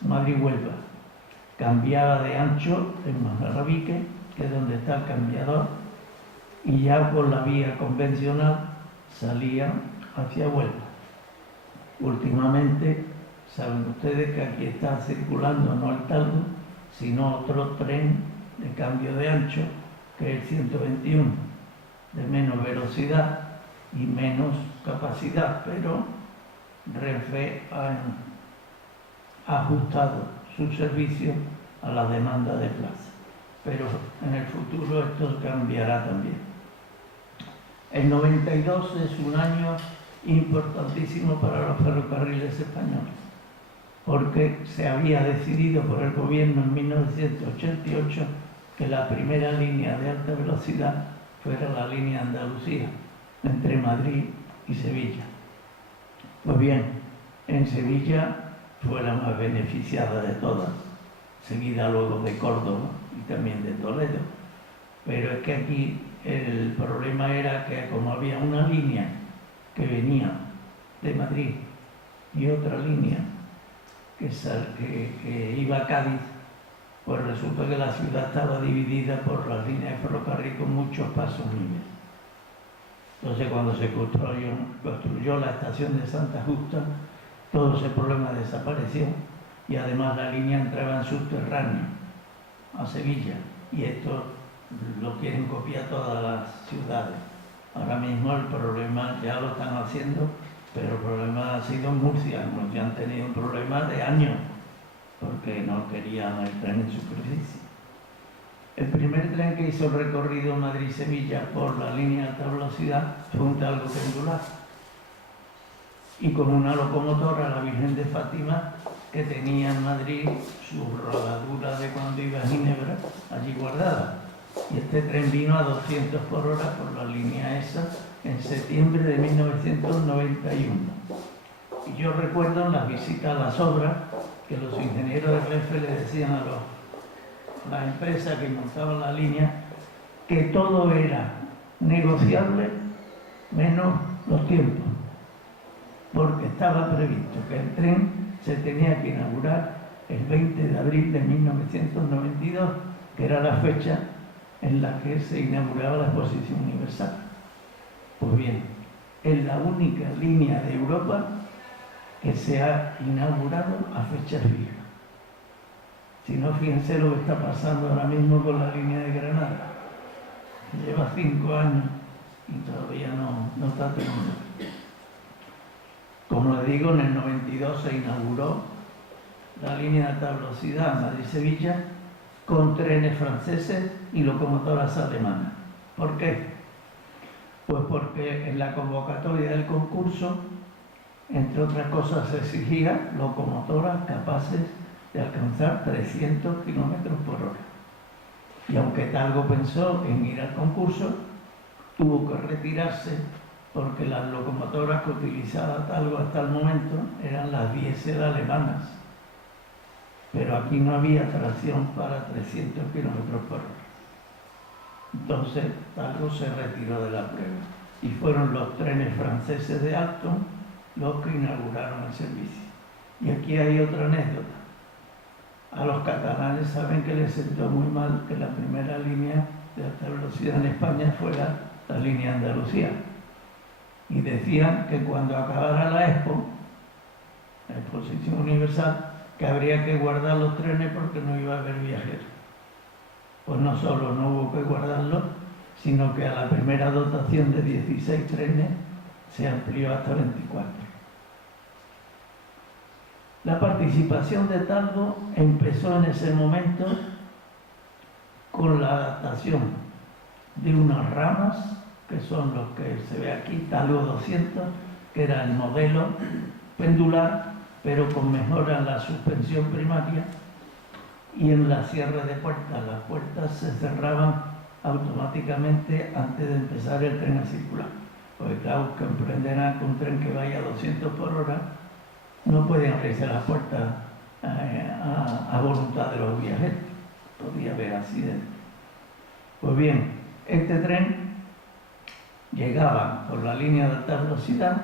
Madrid-Huelva. Cambiaba de ancho en Manjarrabique, que es donde está el cambiador, y ya por la vía convencional salía hacia Huelva. Últimamente, saben ustedes que aquí está circulando no el talgo, sino otro tren de cambio de ancho, que es el 121, de menos velocidad y menos capacidad, pero Renfe ha ajustado su servicio a la demanda de plaza. Pero en el futuro esto cambiará también. El 92 es un año importantísimo para los ferrocarriles españoles, porque se había decidido por el gobierno en 1988 que la primera línea de alta velocidad fuera la línea Andalucía, entre Madrid y Sevilla. Pues bien, en Sevilla fue la más beneficiada de todas, seguida luego de Córdoba y también de Toledo. Pero es que aquí el problema era que como había una línea que venía de Madrid y otra línea que iba a Cádiz, pues resulta que la ciudad estaba dividida por las líneas de ferrocarril con muchos pasos libres. Entonces, cuando se construyó la estación de Santa Justa, todo ese problema desapareció y además la línea entraba en subterráneo a Sevilla, y esto lo quieren copiar todas las ciudades. Ahora mismo el problema ya lo están haciendo, pero el problema ha sido en Murcia. Ya han tenido un problema de años porque no querían el tren en superficie. El primer tren que hizo el recorrido Madrid-Sevilla por la línea de alta velocidad fue un talgo pendular, y con una locomotora, la Virgen de Fátima, que tenía en Madrid su rodadura de cuando iba a Ginebra allí guardada. Y este tren vino a 200 por hora por la línea esa en septiembre de 1991. Y yo recuerdo en las visitas a las obras que los ingenieros de Renfe le decían a las empresas que montaban la línea que todo era negociable menos los tiempos, porque estaba previsto que el tren se tenía que inaugurar el 20 de abril de 1992, que era la fecha en la que se inauguraba la Exposición Universal. Pues bien, es la única línea de Europa que se ha inaugurado a fecha fija. Si no, fíjense lo que está pasando ahora mismo con la línea de Granada. Lleva 5 años y todavía no está terminado. Como les digo, en el 92 se inauguró la línea de alta velocidad Madrid-Sevilla con trenes franceses y locomotoras alemanas. ¿Por qué? Pues porque en la convocatoria del concurso, entre otras cosas, se exigía locomotoras capaces de alcanzar 300 kilómetros por hora. Y aunque Talgo pensó en ir al concurso, tuvo que retirarse porque las locomotoras que utilizaba Talgo hasta el momento eran las diésel alemanas. Pero aquí no había tracción para 300 kilómetros por hora. Entonces Talgo se retiró de la prueba y fueron los trenes franceses de Alstom los que inauguraron el servicio. Y aquí hay otra anécdota. A los catalanes saben que les sentó muy mal que la primera línea de alta velocidad en España fuera la línea Andalucía. Y decían que cuando acabara la Expo, la Exposición Universal, que habría que guardar los trenes porque no iba a haber viajeros. Pues no solo no hubo que guardarlos, sino que a la primera dotación de 16 trenes se amplió hasta 24. La participación de Talgo empezó en ese momento con la adaptación de unas ramas, que son los que se ve aquí, Talgo 200, que era el modelo pendular, pero con mejora en la suspensión primaria y en la cierre de puertas. Las puertas se cerraban automáticamente antes de empezar el tren a circular. Porque claro, que comprenderán que un tren que vaya a 200 por hora no puede abrirse las puertas a voluntad de los viajeros. Podría haber accidentes. Pues bien, este tren llegaba por la línea de alta velocidad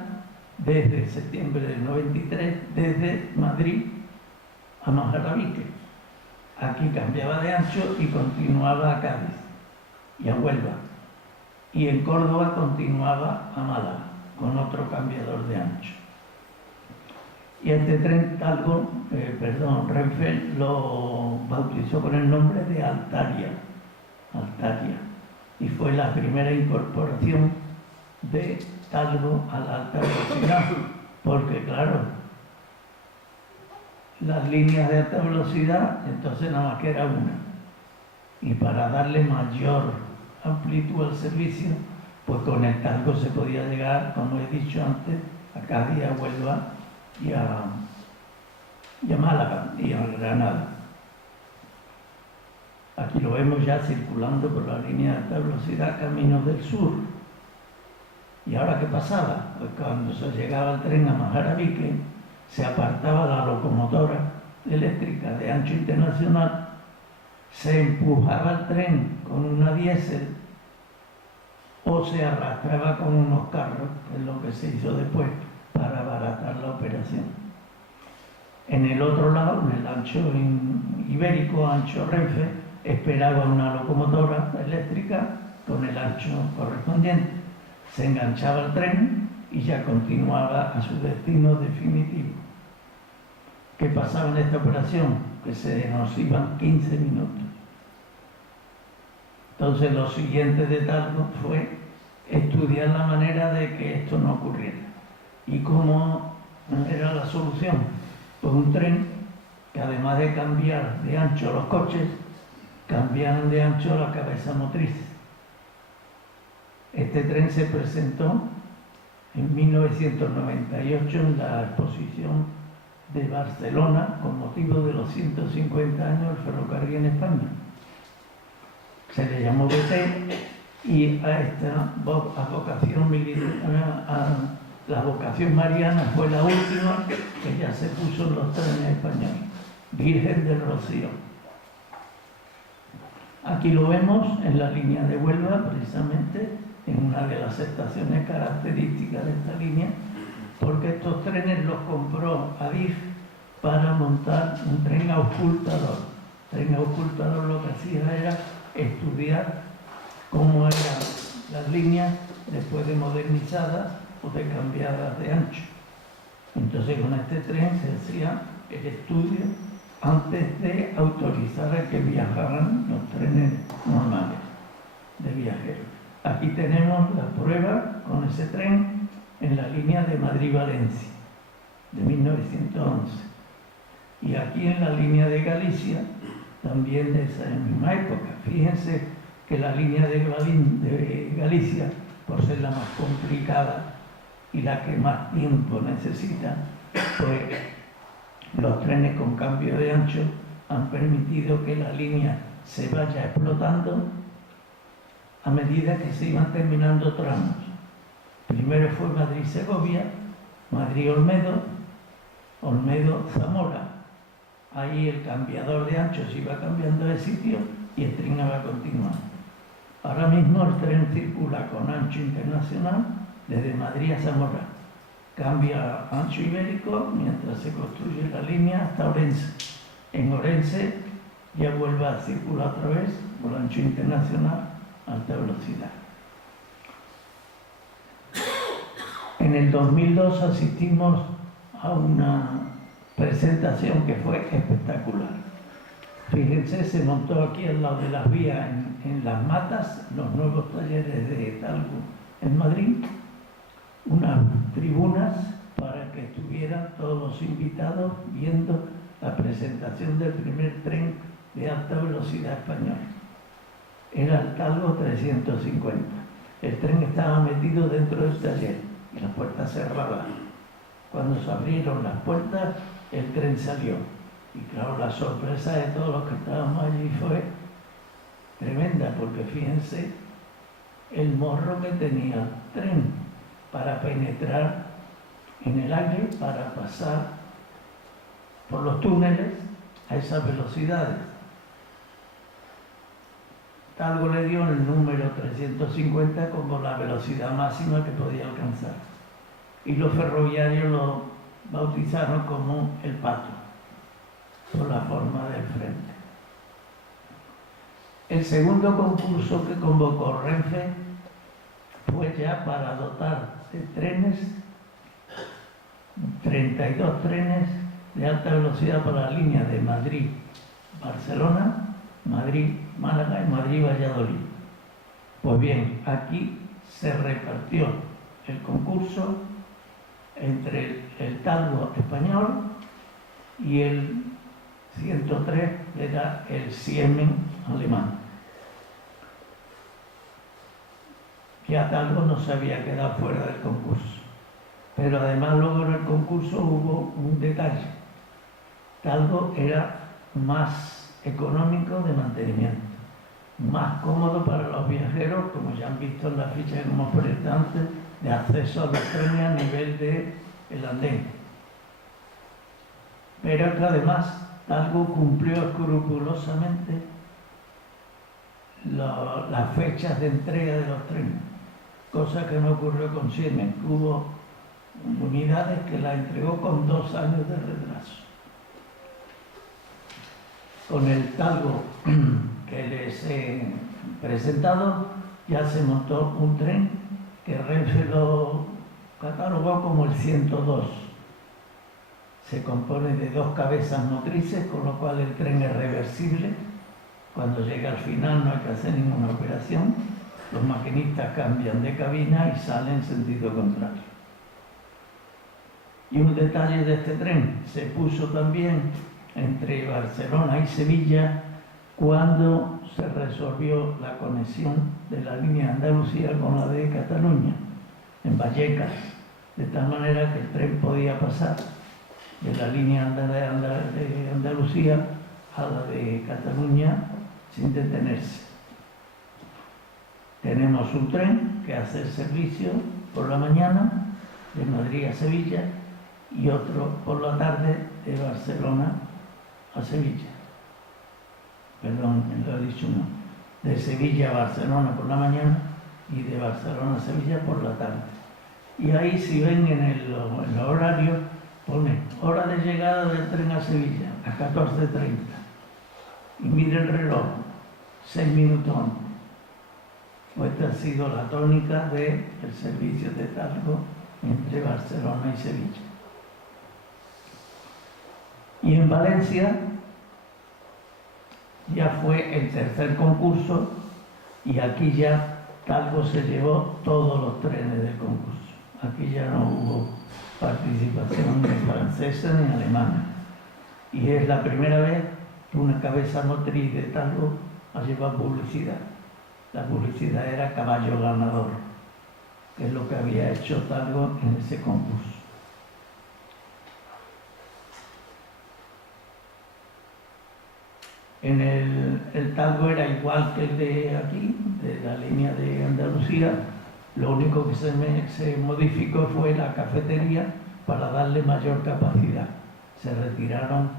desde septiembre del 93, desde Madrid a Majarabique. Aquí cambiaba de ancho y continuaba a Cádiz y a Huelva. Y en Córdoba continuaba a Málaga, con otro cambiador de ancho. Y este tren Talgo, Renfe lo bautizó con el nombre de Altaria. Y fue la primera incorporación de Talgo a la alta velocidad, porque claro, las líneas de alta velocidad entonces nada más que era una, y para darle mayor amplitud al servicio, pues con el Talgo se podía llegar, como he dicho antes, a Cádiz, a Huelva y a Málaga y a Granada. Aquí lo vemos ya circulando por la línea de alta velocidad Caminos del Sur. ¿Y ahora qué pasaba? Pues cuando se llegaba el tren a Majarabique, se apartaba la locomotora eléctrica de ancho internacional, se empujaba el tren con una diésel o se arrastraba con unos carros, que es lo que se hizo después para abaratar la operación. En el otro lado, en el ancho ibérico, ancho Renfe, esperaba una locomotora eléctrica con el ancho correspondiente. Se enganchaba el tren y ya continuaba a su destino definitivo. ¿Qué pasaba en esta operación? Que se nos iban 15 minutos. Entonces lo siguiente de Talgo fue estudiar la manera de que esto no ocurriera. ¿Y cómo era la solución? Pues un tren que además de cambiar de ancho los coches, cambiaron de ancho la cabeza motriz. Este tren se presentó en 1998 en la exposición de Barcelona con motivo de los 150 años del ferrocarril en España. Se le llamó BT y a esta vocación militar, la vocación mariana fue la última que ya se puso en los trenes españoles, Virgen del Rocío. Aquí lo vemos en la línea de Huelva, precisamente, en una de las estaciones características de esta línea, porque estos trenes los compró Adif para montar un tren auscultador. Tren auscultador lo que hacía era estudiar cómo eran las líneas después de modernizadas o de cambiadas de ancho. Entonces con este tren se hacía el estudio antes de autorizar a que viajaran los trenes normales de viajeros. Aquí tenemos la prueba con ese tren en la línea de Madrid-Valencia de 1911. Y aquí en la línea de Galicia, también de esa misma época. Fíjense que la línea de Galicia, por ser la más complicada y la que más tiempo necesita, pues los trenes con cambio de ancho han permitido que la línea se vaya explotando a medida que se iban terminando tramos. Primero fue Madrid-Segovia, Madrid-Olmedo, Olmedo-Zamora. Ahí el cambiador de ancho se iba cambiando de sitio y el tren iba a continuar. Ahora mismo el tren circula con ancho internacional desde Madrid a Zamora. Cambia a ancho ibérico mientras se construye la línea hasta Orense. En Orense ya vuelve a circular otra vez por ancho internacional a alta velocidad. En el 2002 asistimos a una presentación que fue espectacular. Fíjense, se montó aquí al lado de las vías en Las Matas, los nuevos talleres de Talgo en Madrid, unas tribunas para que estuvieran todos los invitados viendo la presentación del primer tren de alta velocidad español. Era el Talgo 350. El tren estaba metido dentro del taller y las puertas cerradas. Cuando se abrieron las puertas, el tren salió. Y claro, la sorpresa de todos los que estábamos allí fue tremenda, porque fíjense el morro que tenía el tren para penetrar en el aire, para pasar por los túneles a esas velocidades. Talgo le dio el número 350 como la velocidad máxima que podía alcanzar. Y los ferroviarios lo bautizaron como el Pato, por la forma del frente. El segundo concurso que convocó Renfe fue ya para dotar de trenes, 32 trenes de alta velocidad para la línea de Madrid-Barcelona, Madrid-Málaga y Madrid-Valladolid. Pues bien, aquí se repartió el concurso entre el Talgo español y el 103 era el Siemens alemán. Ya Talgo no se había quedado fuera del concurso. Pero además luego en el concurso hubo un detalle. Talgo era más económico de mantenimiento, más cómodo para los viajeros, como ya han visto en la ficha que hemos puesto antes, de acceso a los trenes a nivel del andén. Pero que además Talgo cumplió escrupulosamente las fechas de entrega de los trenes, cosa que no ocurrió con Siemens. Hubo unidades que la entregó con 2 años de retraso. Con el Talgo que les he presentado ya se montó un tren que Renfe lo catalogó como el 102. Se compone de 2 cabezas motrices, con lo cual el tren es reversible. Cuando llega al final no hay que hacer ninguna operación. Los maquinistas cambian de cabina y salen en sentido contrario. Y un detalle de este tren, se puso también entre Barcelona y Sevilla cuando se resolvió la conexión de la línea de Andalucía con la de Cataluña, en Vallecas, de tal manera que el tren podía pasar de la línea de Andalucía a la de Cataluña sin detenerse. Tenemos un tren que hace el servicio por la mañana de Madrid a Sevilla y otro por la tarde de Barcelona a Sevilla. Perdón, lo he dicho no. De Sevilla a Barcelona por la mañana y de Barcelona a Sevilla por la tarde. Y ahí, si ven en el horario, pone hora de llegada del tren a Sevilla a 14:30 y mire el reloj, 6 minutos antes. Pues esta ha sido la tónica del servicio de Talgo entre Barcelona y Sevilla. Y en Valencia ya fue el tercer concurso y aquí ya Talgo se llevó todos los trenes del concurso. Aquí ya no hubo participación ni francesa ni alemana. Y es la primera vez que una cabeza motriz de Talgo ha llevado publicidad. La publicidad era caballo ganador, que es lo que había hecho Talgo en ese concurso. El Talgo era igual que el de aquí, de la línea de Andalucía. Lo único que se modificó fue la cafetería para darle mayor capacidad. Se retiraron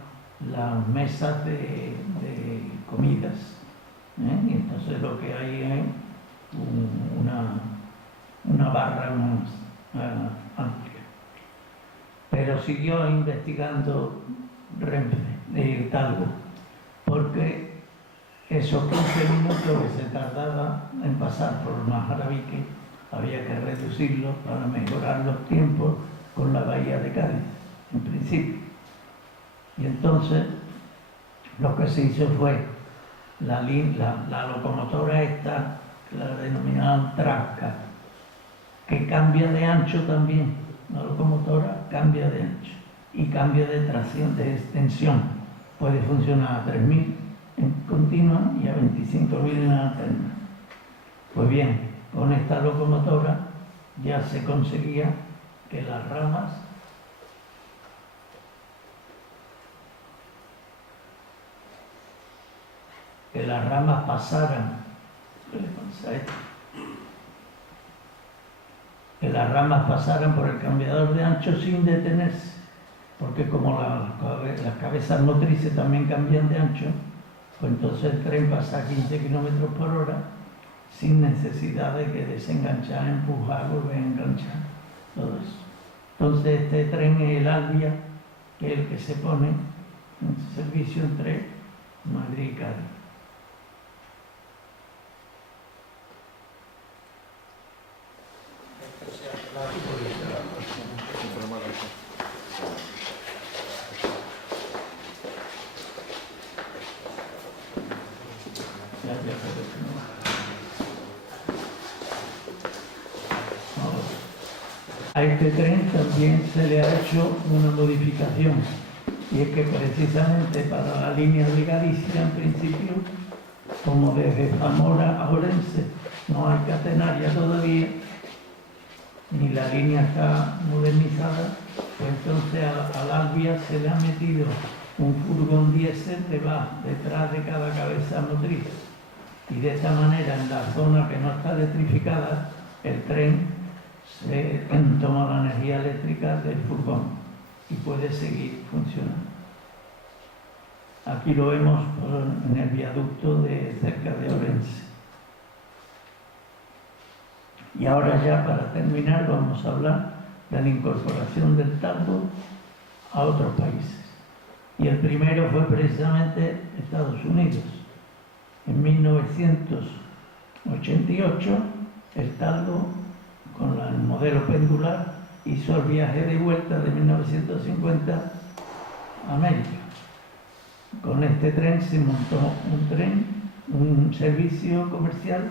las mesas de comidas. Y entonces lo que hay es una barra más amplia. Pero siguió investigando Renfe, Talgo, porque esos 15 minutos que se tardaba en pasar por Majarabique había que reducirlos para mejorar los tiempos con la bahía de Cádiz, en principio. Y entonces lo que se hizo fue la locomotora esta, que la denominaban Trasca, que cambia de ancho también. La locomotora cambia de ancho y cambia de tracción, de extensión. Puede funcionar a 3.000 en continua y a 25.000 en alterna. Pues bien, con esta locomotora ya se conseguía que las ramas pasaran, ¿qué le pasa a esto? Que las ramas pasaran por el cambiador de ancho sin detenerse, porque como las cabezas motrices también cambian de ancho, pues entonces el tren pasa a 15 km por hora sin necesidad de que desenganchar, empujar, volver a enganchar, todo eso. Entonces este tren es el Albia, que es el que se pone en servicio entre Madrid y Cádiz. A este tren también se le ha hecho una modificación, y es que precisamente para la línea de Galicia, en principio, como desde Zamora a Orense no hay catenaria todavía, ni la línea está modernizada, pues entonces al Albia se le ha metido un furgón diésel detrás de cada cabeza motriz. Y de esta manera, en la zona que no está electrificada, el tren se toma la energía eléctrica del furgón y puede seguir funcionando. Aquí lo vemos en el viaducto de cerca de Orense. Y ahora ya para terminar vamos a hablar de la incorporación del Talgo a otros países. Y el primero fue precisamente Estados Unidos. En 1988 el Talgo, con el modelo pendular, hizo el viaje de vuelta de 1950 a América. Con este tren se montó un servicio comercial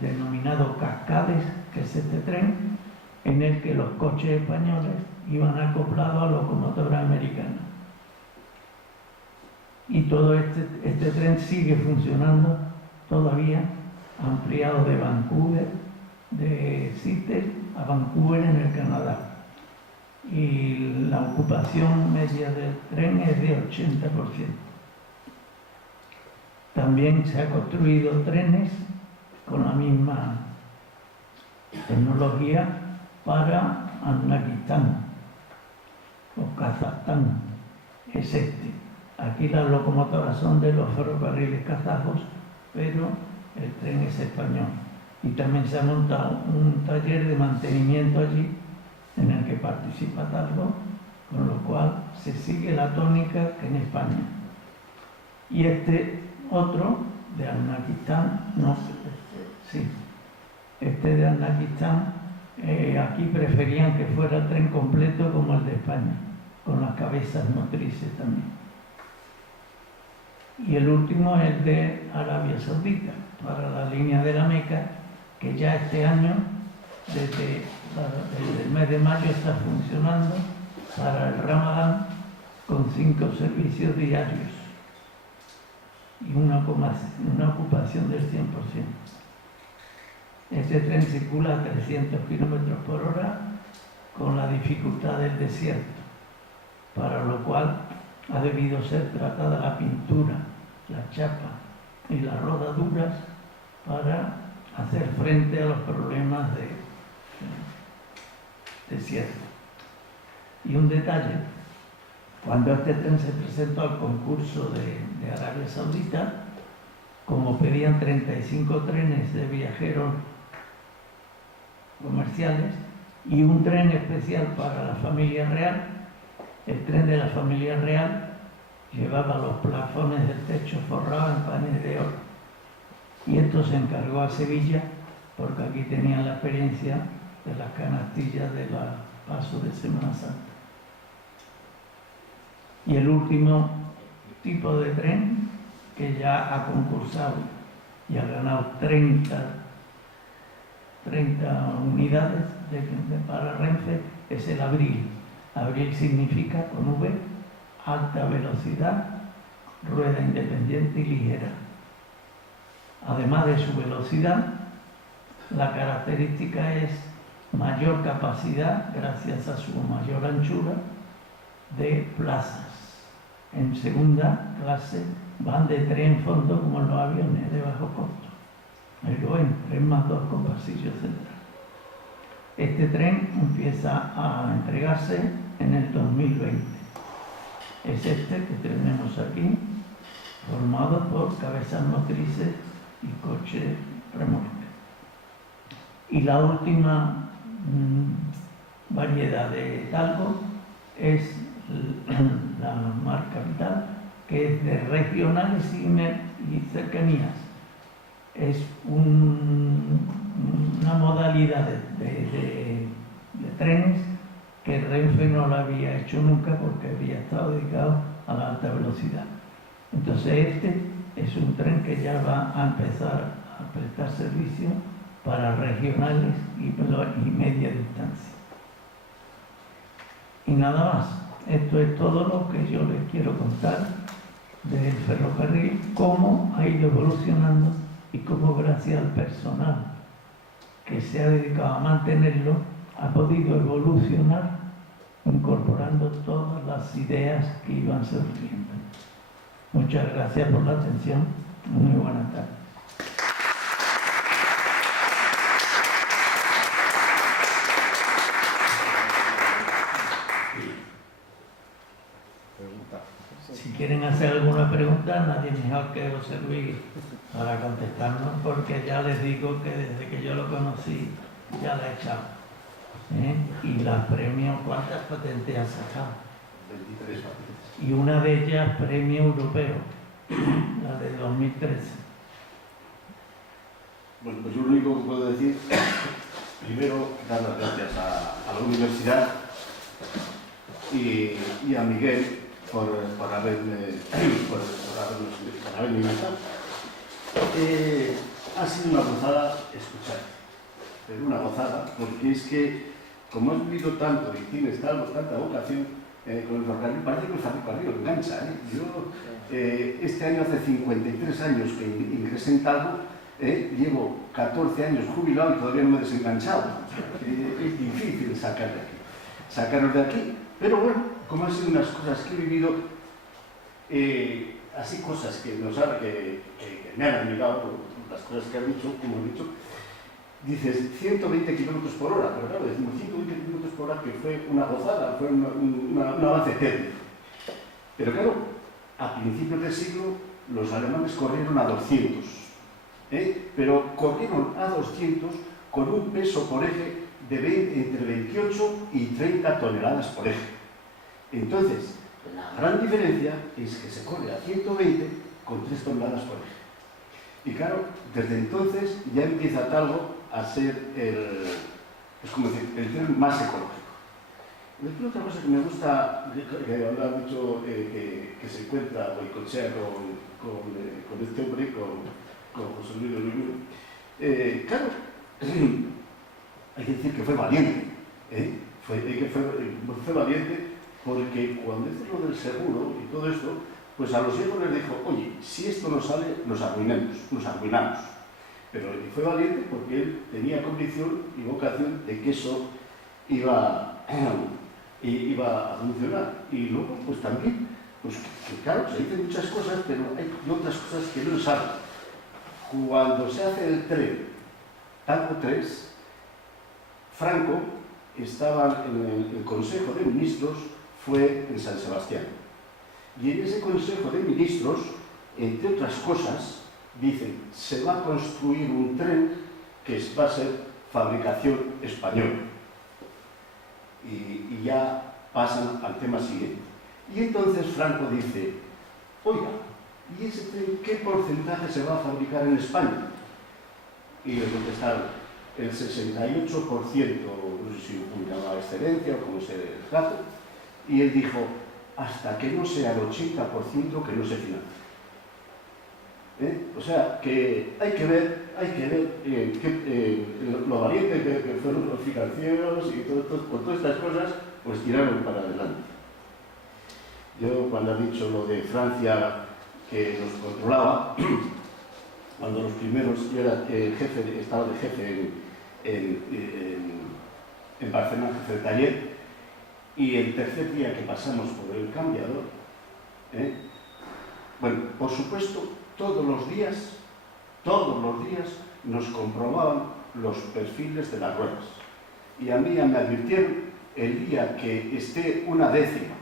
denominado Cascades, que es este tren, en el que los coches españoles iban acoplados a locomotoras americanas. Y todo este tren sigue funcionando todavía, ampliado de Vancouver, de Seattle a Vancouver en el Canadá. Y la ocupación media del tren es de 80%. También se han construido trenes con la misma tecnología para Afganistán o Kazajstán, es este. Aquí las locomotoras son de los ferrocarriles kazajos, pero el tren es español. Y también se ha montado un taller de mantenimiento allí en el que participa Talgo con lo cual se sigue la tónica que en España. Y este otro, de Alnaquistán, no sé, sí, este de Alnaquistán, aquí preferían que fuera el tren completo como el de España, con las cabezas motrices también. Y el último es el de Arabia Saudita, para la línea de la Meca, que ya este año, desde el mes de mayo, está funcionando para el Ramadán con 5 servicios diarios y una ocupación del 100%. Este tren circula a 300 km por hora con la dificultad del desierto, para lo cual ha debido ser tratada la pintura, la chapa y las rodaduras para hacer frente a los problemas de desierto. Y un detalle, cuando este tren se presentó al concurso de Arabia Saudita, como pedían 35 trenes de viajeros comerciales y un tren especial para la familia real, el tren de la familia real llevaba los plafones del techo forrados en panes de oro. Y esto se encargó a Sevilla porque aquí tenían la experiencia de las canastillas de los pasos de Semana Santa. Y el último tipo de tren que ya ha concursado y ha ganado 30 unidades para Renfe es el Abril. Abril significa, con V, alta velocidad, rueda independiente y ligera. Además de su velocidad, la característica es mayor capacidad, gracias a su mayor anchura, de plazas. En segunda clase van de 3 en fondo, como en los aviones de bajo costo. El Boeing 3+2 con pasillo central. Este tren empieza a entregarse en el 2020. Es este que tenemos aquí, formado por cabezas motrices y coche remolque. Y la última variedad de talgo es la marca Vital, que es de regionales y cercanías. Es una modalidad de trenes que Renfe no lo había hecho nunca porque había estado dedicado a la alta velocidad. Entonces este es un tren que ya va a empezar a prestar servicio para regionales y media distancia. Y nada más, esto es todo lo que yo les quiero contar del ferrocarril, cómo ha ido evolucionando y cómo gracias al personal que se ha dedicado a mantenerlo ha podido evolucionar incorporando todas las ideas que iban surgiendo. Muchas gracias por la atención. Muy buenas tardes. Si quieren hacer alguna pregunta, nadie mejor que José Luis para contestarnos, porque ya les digo que desde que yo lo conocí ya la he echado. Y la premio, ¿cuántas patentes ha sacado? 23 patentes. Y una de ellas premio europeo, la de 2013. Bueno, pues yo lo único que puedo decir, primero, dar las gracias a la universidad y a Miguel por haberme invitado. Ha sido una gozada escuchar, pero una gozada, porque es que, como has vivido tanto y tienes tanta vocación con el ferrocarril, parece que el ferrocarril engancha. Yo, este año hace 53 años que ingresé en Talgo, llevo 14 años jubilado y todavía no me he desenganchado. Es difícil sacarnos de aquí, pero bueno, como han sido unas cosas que he vivido, así cosas que me han admirado por las cosas que han dicho, como he dicho. Dices 120 km por hora, pero claro, decimos 120 km por hora, que fue una gozada, fue un avance técnico. Pero claro, a principios del siglo los alemanes corrieron a 200, pero corrieron a 200 con un peso por eje de entre 28 y 30 toneladas por eje. Entonces, la gran diferencia es que se corre a 120 con 3 toneladas por eje. Y claro, desde entonces ya empieza Talgo a ser el tren más ecológico. Después otra cosa que me gusta, que habrá dicho que se encuentra o cochea con este hombre, con José Luis Luis. Claro, hay que decir que fue valiente, fue valiente porque cuando hizo lo del seguro y todo esto, pues a los hijos les dijo, oye, si esto no sale, nos arruinamos. Pero fue valiente porque él tenía convicción y vocación de que eso iba a funcionar. Y luego, pues también, pues que claro, se dicen muchas cosas, pero hay otras cosas que no se saben. Cuando se hace el tren Talgo 3, Franco estaba en el Consejo de Ministros, fue en San Sebastián. Y en ese Consejo de Ministros, entre otras cosas, dicen, se va a construir un tren que va a ser fabricación española. Y ya pasan al tema siguiente. Y entonces Franco dice, oiga, ¿y ese tren qué porcentaje se va a fabricar en España? Y le contestaron, el 68%, no sé si llamaba excelencia o como se trate, y él dijo, hasta que no sea el 80% que no se financie. O sea, que hay que ver lo valiente que fueron los financieros y con todas estas cosas, pues tiraron para adelante. Yo cuando he dicho lo de Francia que nos controlaba, cuando los primeros, yo era jefe, estaba de jefe en Barcelona, jefe de taller, y el tercer día que pasamos por el cambiador, bueno, por supuesto, todos los días nos comprobaban los perfiles de las ruedas. Y a mí ya me advirtieron, el día que esté una décima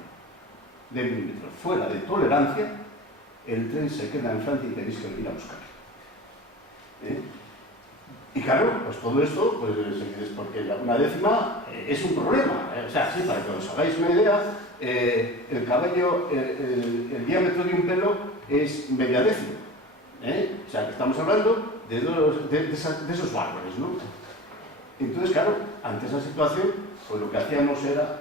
de milímetro fuera de tolerancia, el tren se queda en Francia y tenéis que venir a buscar. Y claro, pues todo esto pues, es porque una décima es un problema. O sea, sí, para que os hagáis una idea, el cabello, el diámetro de un pelo es media décima. O sea, que estamos hablando de esos valores, ¿no? Entonces, claro, ante esa situación, pues lo que hacíamos era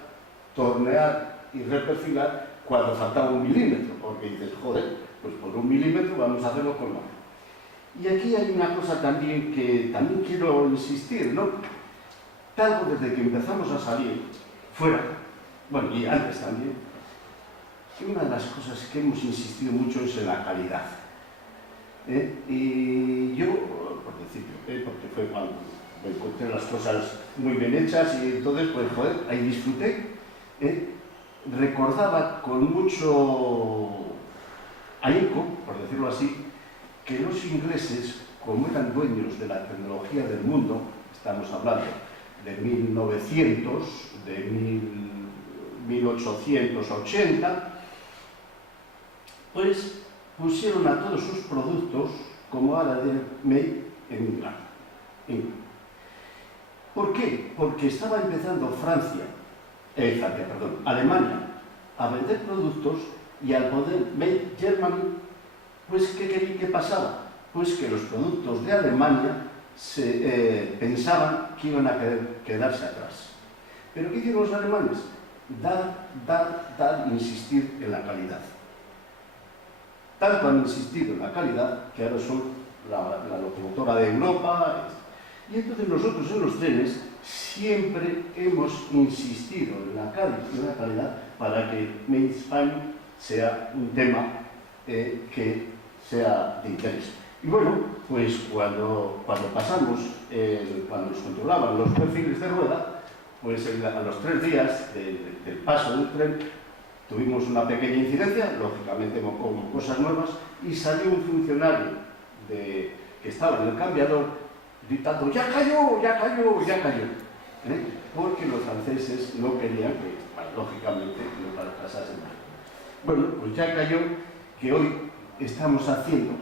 tornear y reperfilar cuando faltaba 1 milímetro, porque dices, joder, pues por 1 milímetro vamos a hacerlo con más. Y aquí hay una cosa también que también quiero insistir, ¿no? Talgo, desde que empezamos a salir fuera, bueno, y antes también, una de las cosas que hemos insistido mucho es en la calidad. Y yo, por principio, porque fue cuando me encontré las cosas muy bien hechas y entonces, pues, joder, ahí disfruté. Recordaba con mucho ahínco, por decirlo así, que los ingleses, como eran dueños de la tecnología del mundo, estamos hablando de 1900, de 1880, pues pusieron a todos sus productos como Arader Made en Inglaterra. ¿Por qué? Porque estaba empezando Alemania a vender productos y al poder Made Germany, pues ¿qué pasaba? Pues que los productos de Alemania pensaban que iban a quedarse atrás. ¿Pero qué hicieron los alemanes? Dar, insistir en la calidad. Tanto han insistido en la calidad que ahora son la locomotora de Europa. Y entonces nosotros en los trenes siempre hemos insistido en la calidad para que Made in Spain sea un tema que sea de interés. Y bueno, pues cuando pasamos, cuando nos controlaban los perfiles de rueda, pues a los 3 días del paso del tren tuvimos una pequeña incidencia, lógicamente con cosas nuevas, y salió un funcionario que estaba en el cambiador gritando ¡ya cayó, ya cayó, ya cayó! Porque los franceses no querían que, lógicamente, no pasasen mal. Bueno, pues ya cayó, que hoy estamos haciendo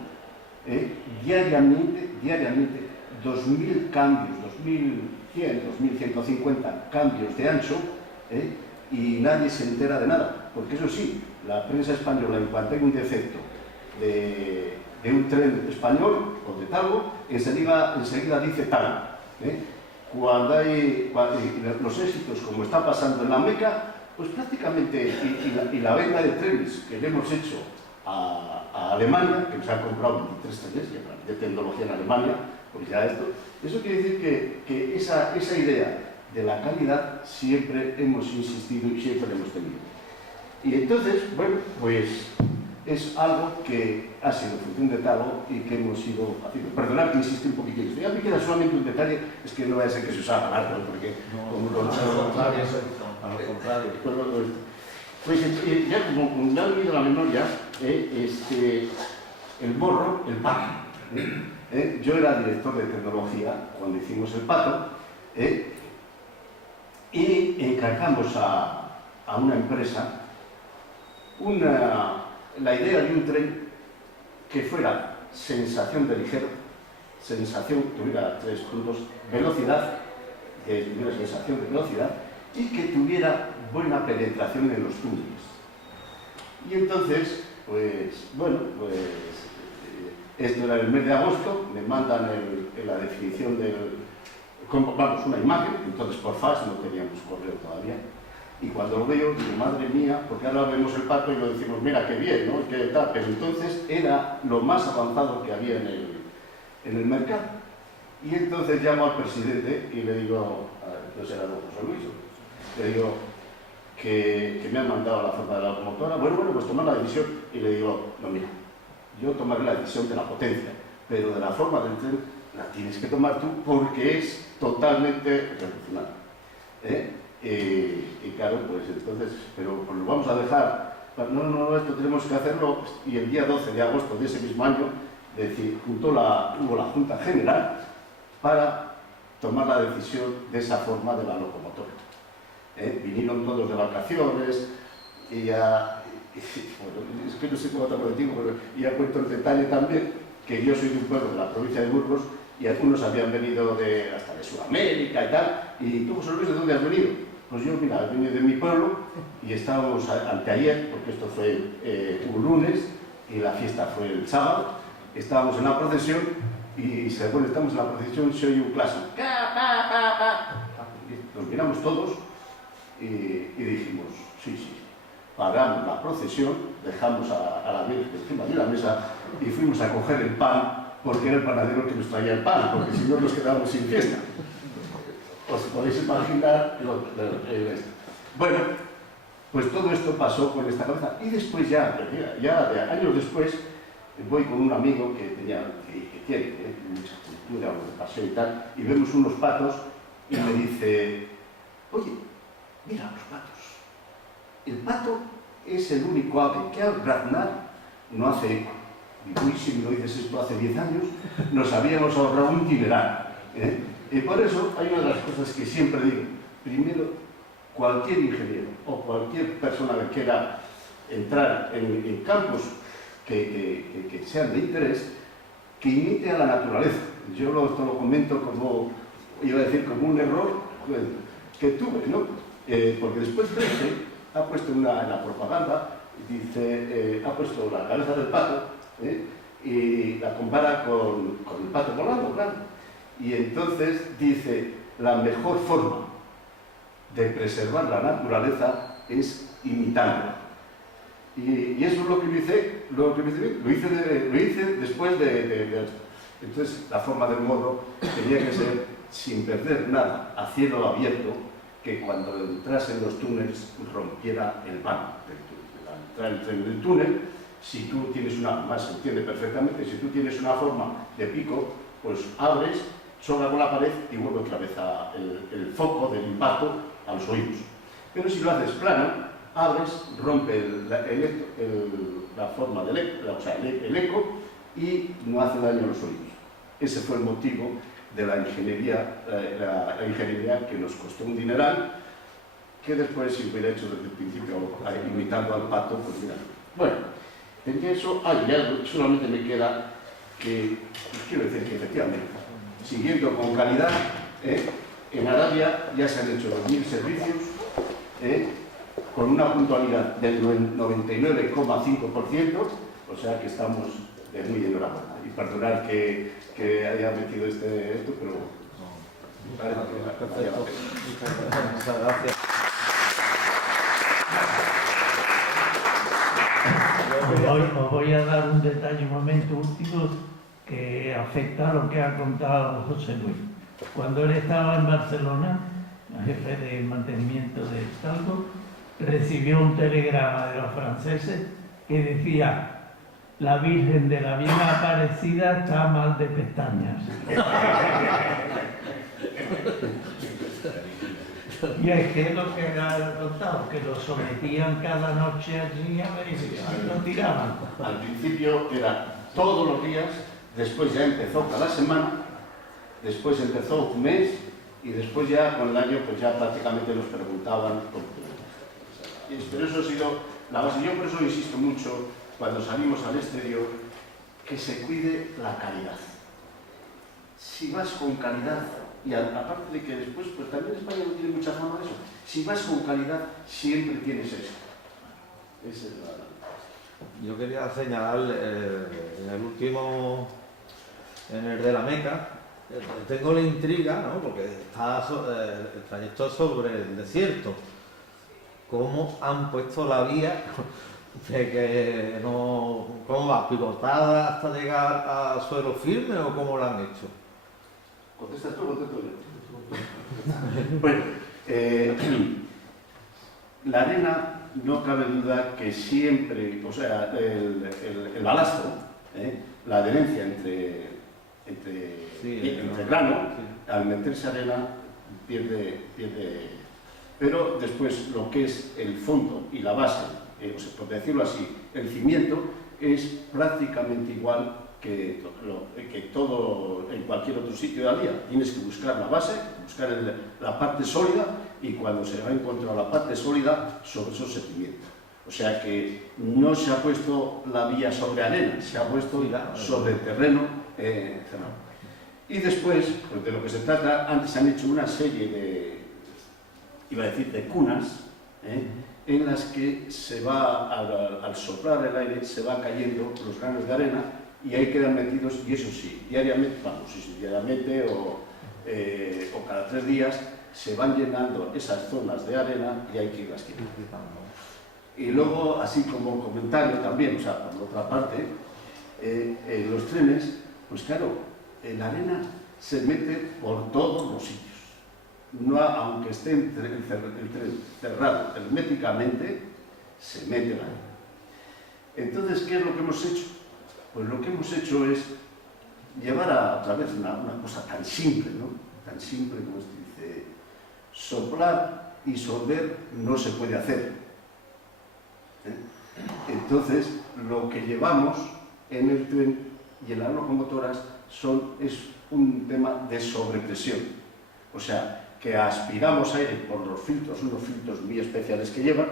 diariamente 2.000 cambios, 2.100, 2.150 cambios de ancho y nadie se entera de nada, porque eso sí, la prensa española, en cuanto hay un defecto de un tren español o de Talgo, enseguida dice tal. Cuando hay los éxitos, como está pasando en la Meca, pues prácticamente, y la venta de trenes que le hemos hecho a Alemania, que nos han comprado 23 trenes de tecnología en Alemania, pues ya eso quiere decir que esa idea de la calidad siempre hemos insistido y siempre la hemos tenido. Y entonces, bueno, pues es algo que ha sido función de Talgo y que hemos ido haciendo. Perdonad que insiste un poquito en esto. Ya me queda solamente un detalle, es que no vaya a ser que se os haga largo, porque como a lo contrario. Pues ya como me ha venido a la memoria, el morro, el pato. Yo era director de tecnología cuando hicimos el pato, y encargamos a una empresa la idea de un tren que fuera sensación de ligero, tuviera 3 puntos, velocidad, que tuviera sensación de velocidad y que tuviera buena penetración en los túneles. Y entonces, pues, bueno, esto era el mes de agosto, me mandan la definición vamos, una imagen, entonces por fax no teníamos correo todavía. Y cuando lo veo, digo, madre mía, porque ahora vemos el pato y lo decimos, mira qué bien, ¿no? Qué tal. Pero entonces era lo más avanzado que había en el mercado. Y entonces llamo al presidente y le digo, entonces era don José Luis, le digo que me han mandado la forma de la locomotora, bueno, pues tomar la decisión. Y le digo, no, mira, yo tomaré la decisión de la potencia, pero de la forma del tren la tienes que tomar tú porque es totalmente revolucionario. Y claro, pues entonces, pero pues lo vamos a dejar, no, esto tenemos que hacerlo, y el día 12 de agosto de ese mismo año, hubo la Junta General para tomar la decisión de esa forma de la locomotora. Vinieron todos de vacaciones, y ya, bueno, es que no sé cómo te lo digo, pero ya cuento el detalle también, que yo soy de un pueblo de la provincia de Burgos, y algunos habían venido hasta de Sudamérica y tal, y tú, José Luis, ¿de dónde has venido? Pues yo, mira, he venido de mi pueblo y estábamos anteayer, porque esto fue un lunes y la fiesta fue el sábado, estábamos en la procesión y según estamos en la procesión se oye un clásico. Nos miramos todos y dijimos, sí, paramos la procesión, dejamos a la Virgen encima de la mesa y fuimos a coger el pan, porque era el panadero que nos traía el pan, porque si no nos quedábamos sin fiesta. Os podéis imaginar bueno, pues todo esto pasó con esta cabeza. Y después ya de años después, voy con un amigo que tiene mucha cultura, de paseo y tal, y vemos unos patos y me dice, oye, mira los patos. El pato es el único ave que al graznar no hace eco. Y uy, si me lo dices esto hace 10 años, nos habíamos ahorrado un dineral. Y por eso hay una de las cosas que siempre digo. Primero, cualquier ingeniero o cualquier persona que quiera entrar en campos que sean de interés, que imite a la naturaleza. Yo esto lo comento como, iba a decir, como un error que tuve, ¿no? Porque después Renfe ha puesto en la propaganda, dice, ha puesto la cabeza del pato, y la compara con el pato volando, claro. Y entonces dice, la mejor forma de preservar la naturaleza es imitarla. Y eso es lo que me hice, lo hice después de entonces la forma del morro tenía que ser sin perder nada, a cielo abierto, que cuando entras en los túneles rompiera el vano del túnel. Al entrar en el túnel, si tú tienes más se entiende perfectamente, si tú tienes una forma de pico, pues abres, choca con la pared y vuelve otra vez el foco del impacto a los oídos. Pero si lo haces plano, abres, rompe la forma del eco, o sea, el eco, y no hace daño a los oídos. Ese fue el motivo de la ingeniería, la ingeniería que nos costó un dineral, que después, si hubiera hecho desde el principio imitando al pato, pues mira. Bueno, en eso, ya solamente me queda que, quiero decir que efectivamente, siguiendo con calidad, en Arabia ya se han hecho 2000 servicios, con una puntualidad del 99,5%, o sea que estamos muy enhorabuena. Y perdonar que haya metido esto, pero parece que Perfecto. Muchas gracias. Os voy a dar un detalle, un momento último que afecta a lo que ha contado José Luis. Cuando él estaba en Barcelona, jefe de mantenimiento de Talgo, recibió un telegrama de los franceses que decía: la Virgen de la Bien Aparecida está mal de pestañas. Y es que es lo que ha contado, que lo sometían cada noche allí a ver y lo tiraban. Al principio era todos los días, después ya empezó cada semana, después empezó un mes y después ya con el año pues ya prácticamente nos preguntaban. Pero eso ha sido la base. Yo por eso insisto mucho cuando salimos al exterior que se cuide la calidad. Si vas con calidad, y aparte de que después, pues también España no tiene mucha fama de eso, si vas con calidad siempre tienes eso. Esa es la... Yo quería señalar en el último, en el de la Meca, tengo la intriga, ¿no? Porque está el trayecto es sobre el desierto. ¿Cómo han puesto la vía de que no, cómo va, pivotada hasta llegar a suelo firme o cómo lo han hecho? ¿Contestas tú o contesto yo? Bueno, la arena no cabe duda que siempre, o sea, el balasto, la adherencia entre grano, sí. Al meterse arena pierde. Pero después lo que es el fondo y la base, o sea, por decirlo así, el cimiento es prácticamente igual que todo en cualquier otro sitio de la vía. Tienes que buscar la base, buscar la parte sólida, y cuando se va a encontrar la parte sólida, sobre eso se cimienta. O sea que no se ha puesto la vía sobre arena, se ha puesto sobre terreno cerrado. Y después, pues de lo que se trata, antes han hecho una serie de, iba a decir, de cunas, en las que se va, al soplar el aire, se va cayendo los granos de arena y ahí quedan metidos, y eso sí, diariamente, diariamente o cada 3 días, se van llenando esas zonas de arena y hay que irlas quitando. Y luego, así como comentario también, o sea, por otra parte, los trenes, pues claro, la arena se mete por todos los sitios. No, aunque esté el tren cerrado herméticamente, se mete la arena. Entonces, ¿qué es lo que hemos hecho? Pues lo que hemos hecho es llevar a través de una cosa tan simple, ¿no? Tan simple como se dice, soplar y solver no se puede hacer. Entonces, lo que llevamos en el tren y en las locomotoras es un tema de sobrepresión. O sea, que aspiramos aire por los filtros, unos filtros muy especiales que llevan,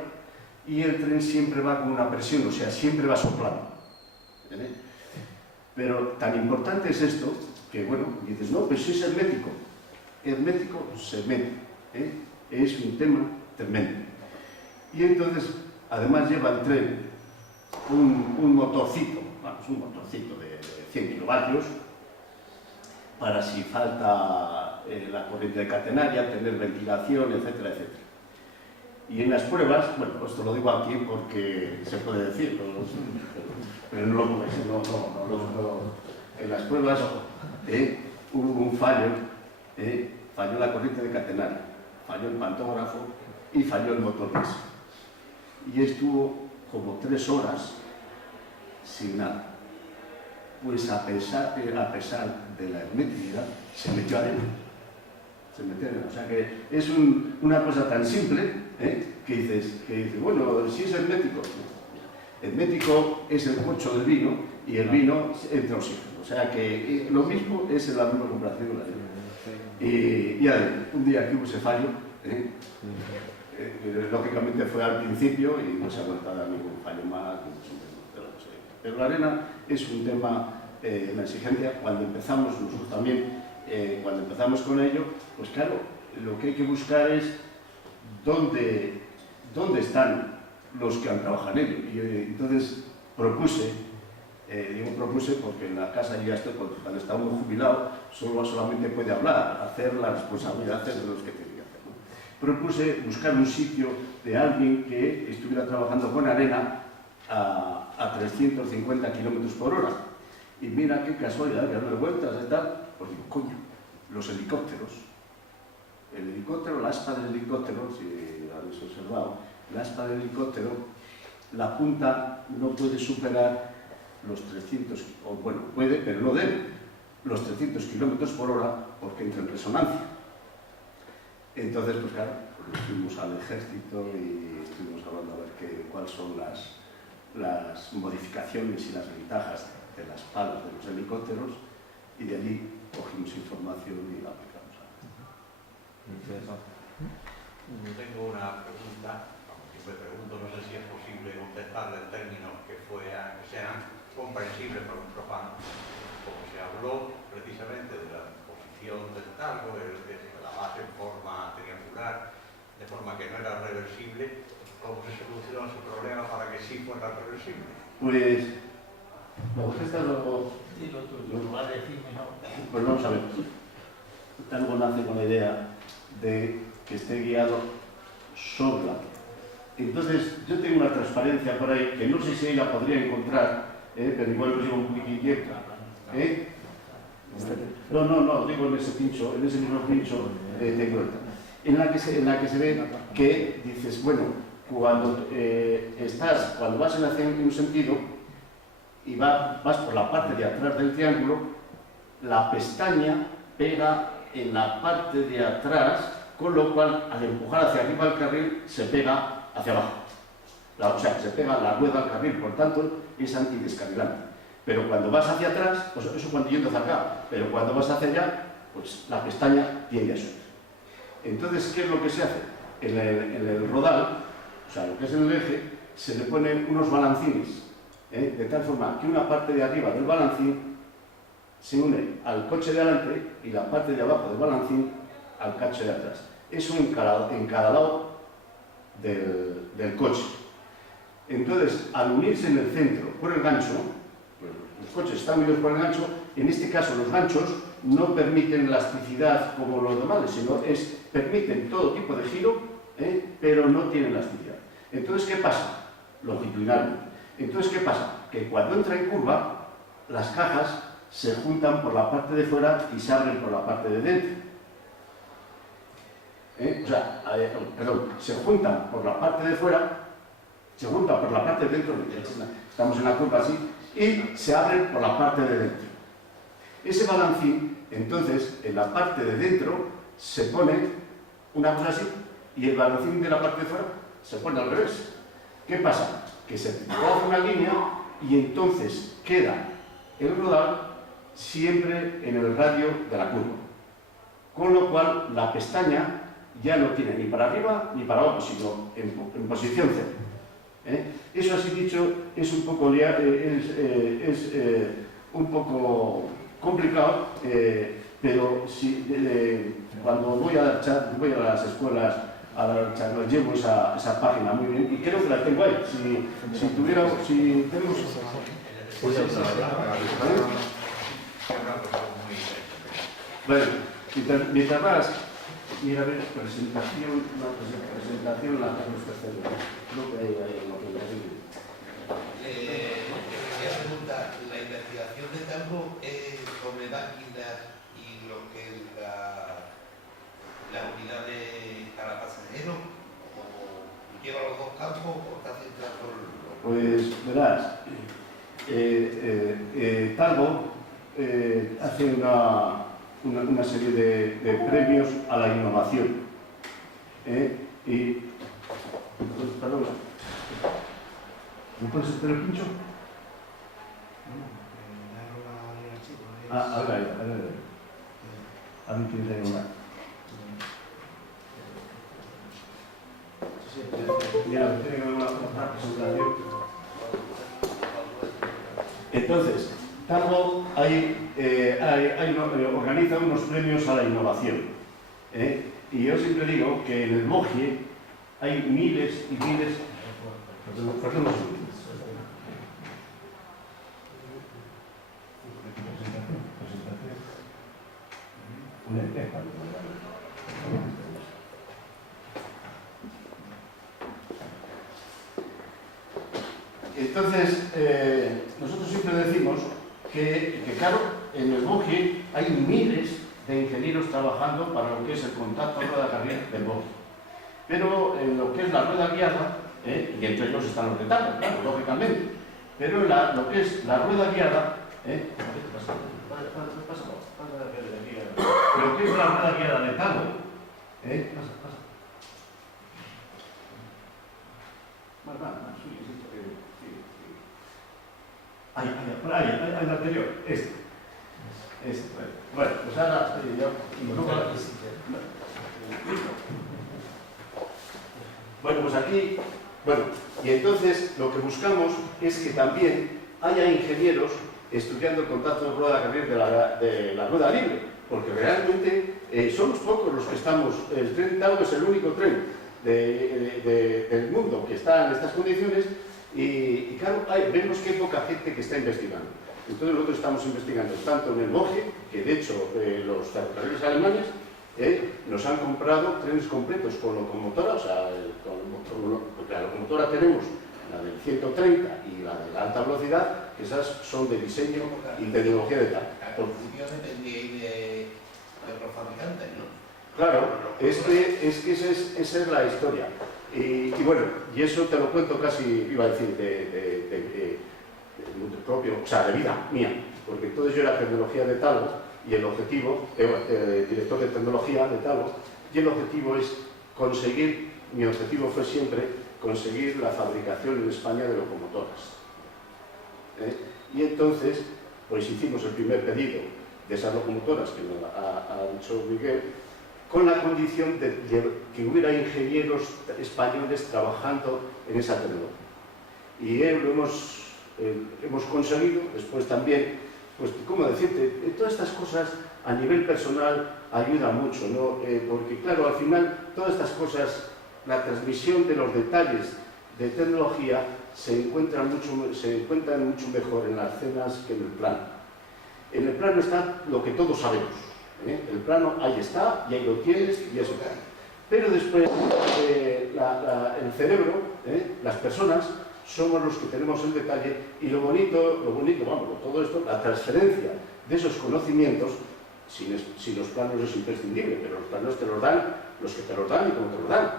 y el tren siempre va con una presión, o sea, siempre va soplando. Pero tan importante es esto, que bueno, dices, no, pues es hermético. Hermético se mete, es un tema tremendo. Y entonces, además lleva el tren un motorcito, vamos, un motorcito de 100 kilovatios, para si falta la corriente catenaria, tener ventilación, etcétera, etcétera. Y en las pruebas, bueno, esto lo digo aquí porque se puede decir, pero no lo podéis, en las pruebas hubo un fallo, falló la corriente de catenaria, falló el pantógrafo y falló el motor diesel. Y estuvo como 3 horas sin nada. Pues a pesar de la hermeticidad, se metió arena. Se metió arena. O sea que es una cosa tan simple que dices, bueno, si es hermético. Hermético es el corcho del vino y el vino entra oxígeno. O sea que lo mismo es en la misma comparación con la arena. Y ya un día que hubo ese fallo, lógicamente fue al principio y no se ha vuelto a dar ningún fallo más. Pero la arena es un tema, la exigencia, cuando empezamos nosotros también, cuando empezamos con ello, pues claro, lo que hay que buscar es dónde ¿dónde están los que han trabajado en ello? Y entonces propuse porque en la casa ya estoy, cuando está uno jubilado, solamente puede hablar, hacer las responsabilidades de los que tiene que hacer, ¿no? Propuse buscar un sitio de alguien que estuviera trabajando con arena a 350 kilómetros por hora. Y mira qué casualidad, que darle vueltas y tal, pues digo, coño, los helicópteros. El helicóptero, la aspa del helicóptero, si habéis observado, la aspa del helicóptero, la punta no puede superar los 300, o bueno, puede, pero no debe, los 300 kilómetros por hora porque entra en resonancia. Entonces, pues claro, pues fuimos al ejército y estuvimos hablando a ver cuáles son las modificaciones y las ventajas de las palas de los helicópteros, y de allí cogimos información y la aplicamos. Yo tengo una pregunta, aunque me pregunto, no sé si es posible contestarla en términos que sean comprensibles para un profano. Como se habló precisamente de la posición del talgo, de la base en forma triangular, de forma que no era reversible, ¿cómo se solucionó ese problema para que sí fuera reversible? Pues, pues vamos a ver. Talgo nace con la idea de que esté guiado sobre la tierra. Entonces, yo tengo una transparencia por ahí que no sé si ella podría encontrar, pero igual lo llevo un poquito inquieto. No, digo en ese pincho, en ese mismo pincho tengo en la que se ve que dices, bueno, cuando vas en un sentido y vas por la parte de atrás del triángulo, la pestaña pega en la parte de atrás, con lo cual al empujar hacia arriba el carril se pega hacia abajo. O sea, se pega la rueda al carril, por tanto es antidescarrilante. Pero cuando vas hacia atrás, pues eso cuando yendo hacia acá, pero cuando vas hacia allá, pues la pestaña tiende a subir. Entonces, ¿qué es lo que se hace? En el rodal, o sea, lo que es en el eje, se le ponen unos balancines, de tal forma que una parte de arriba del balancín se une al coche de adelante y la parte de abajo del balancín al coche de atrás. Eso en cada lado del coche. Entonces, al unirse en el centro por el gancho, pues los coches están unidos por el gancho, en este caso los ganchos no permiten elasticidad como los demás, sino permiten todo tipo de giro, pero no tienen elasticidad. Entonces, ¿qué pasa? Longitudinalmente. Entonces, ¿qué pasa? Que cuando entra en curva, las cajas se juntan por la parte de fuera y se abren por la parte de dentro. Se juntan por la parte de fuera, se juntan por la parte de dentro, estamos en la curva así, y se abren por la parte de dentro. Ese balancín, entonces, en la parte de dentro se pone una cosa así, y el balancín de la parte de fuera se pone al revés. ¿Qué pasa? Que se traza una línea y entonces queda el rodal siempre en el radio de la curva. Con lo cual, la pestaña ya no tiene ni para arriba ni para abajo, sino en posición cero. Eso así dicho es un poco, un poco complicado, pero cuando voy a las escuelas a dar charlas, llevo esa página muy bien y creo que la tengo ahí. Si tenemos... Bueno, mientras más, mira, a ver, presentación, la tenemos que hacer. Quería preguntar, ¿la investigación de talgo es sobre máquinas y lo que es la unidad de cada pasajero? ¿O lleva los dos campos o está centrado en Pues verás, talgo hace una serie de premios a la innovación. Perdón, ¿me puedes hacer el pincho? A ver. A mí que traigo una. Mira, tiene que haber una presentación. Entonces, talgo organiza unos premios a la innovación. Y yo siempre digo que en el Bogie hay miles y miles. Perdón. Entonces, nosotros siempre decimos que claro, en el Bogie hay miles de ingenieros trabajando para lo que es el contacto rueda-carril del Bogie. Pero en lo que es la rueda guiada, y entre ellos están los detalles, claro, lógicamente, pero en lo que es la rueda guiada, lo que es la rueda guiada de Talo, Ahí, el anterior, este. Bueno, pues ahora bueno, pues aquí, y entonces lo que buscamos es que también haya ingenieros estudiando el contacto de rueda-carril de la rueda libre, porque realmente somos pocos los que estamos. El tren Talo es el único tren del mundo que está en estas condiciones. Y claro, vemos que hay poca gente que está investigando. Entonces nosotros estamos investigando tanto en el Bogie, que de hecho los ferrocarriles alemanes nos han comprado trenes completos con locomotora, o sea, porque la locomotora tenemos la del 130 y la de la alta velocidad, que esas son de diseño y tecnología de tal. La construcción dependía de otros fabricantes, ¿no? Claro, es que esa es la historia. Y bueno, y eso te lo cuento casi, iba a decir, de propio, o sea, de vida mía, porque entonces yo era tecnología de Talo y el objetivo, director de tecnología de Talo, y el objetivo es conseguir, mi objetivo fue siempre conseguir la fabricación en España de locomotoras. Y entonces, pues hicimos el primer pedido de esas locomotoras que nos ha dicho Miguel, con la condición de que hubiera ingenieros españoles trabajando en esa tecnología. Y lo hemos conseguido. Después también, pues, ¿cómo decirte? Todas estas cosas a nivel personal ayudan mucho, ¿no? Porque, claro, al final, todas estas cosas, la transmisión de los detalles de tecnología se encuentran mucho mejor en las cenas que en el plano. En el plano está lo que todos sabemos. El plano ahí está, y ahí lo tienes, y eso. Pero después, el cerebro, las personas, somos los que tenemos el detalle, y lo bonito, vamos, todo esto, la transferencia de esos conocimientos, sin los planos es imprescindible, pero los planos te los dan los que te los dan y como te los dan.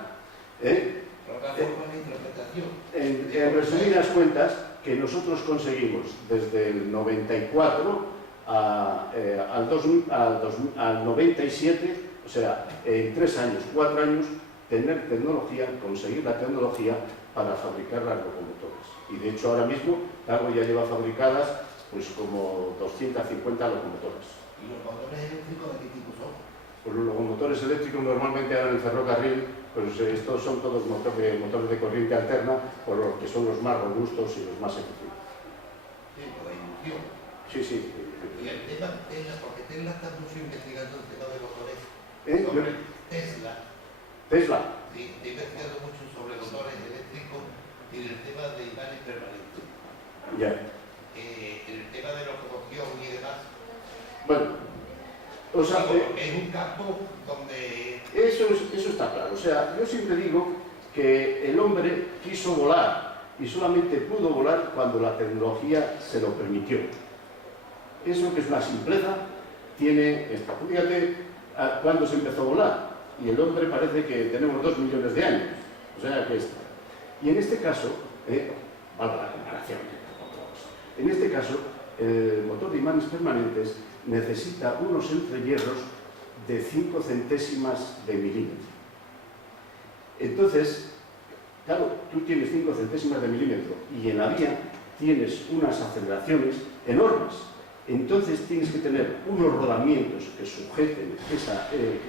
En resumidas cuentas, que nosotros conseguimos desde el 94 al 97, o sea, en 3 años, 4 años, tener tecnología, conseguir la tecnología para fabricar las locomotoras. Y de hecho ahora mismo Talo ya lleva fabricadas pues como 250 locomotoras. ¿Y los motores eléctricos de qué tipo son? Pues los locomotores eléctricos normalmente ahora en el ferrocarril, pues estos son todos motores de corriente alterna, por lo que son los más robustos y los más efectivos. Sí, por la inducción. Sí, sí. Y el tema de Tesla, porque Tesla está mucho investigando el tema de motores. Sobre Tesla. Tesla. Sí, está investigando mucho sobre motores eléctricos y en el tema de imanes permanentes. Ya. En el tema de locomoción y demás. Bueno, o sea, es un campo donde... Eso está claro. O sea, yo siempre digo que el hombre quiso volar y solamente pudo volar cuando la tecnología se lo permitió. Eso, que es una simpleza, tiene esto. Fíjate cuándo se empezó a volar, y el hombre parece que tenemos 2 millones de años, o sea que está. Y en este caso, valga la comparación, en este caso, el motor de imanes permanentes necesita unos entrehierros de 5 centésimas de milímetro. Entonces, claro, tú tienes 5 centésimas de milímetro y en la vía tienes unas aceleraciones enormes. Entonces tienes que tener unos rodamientos que sujeten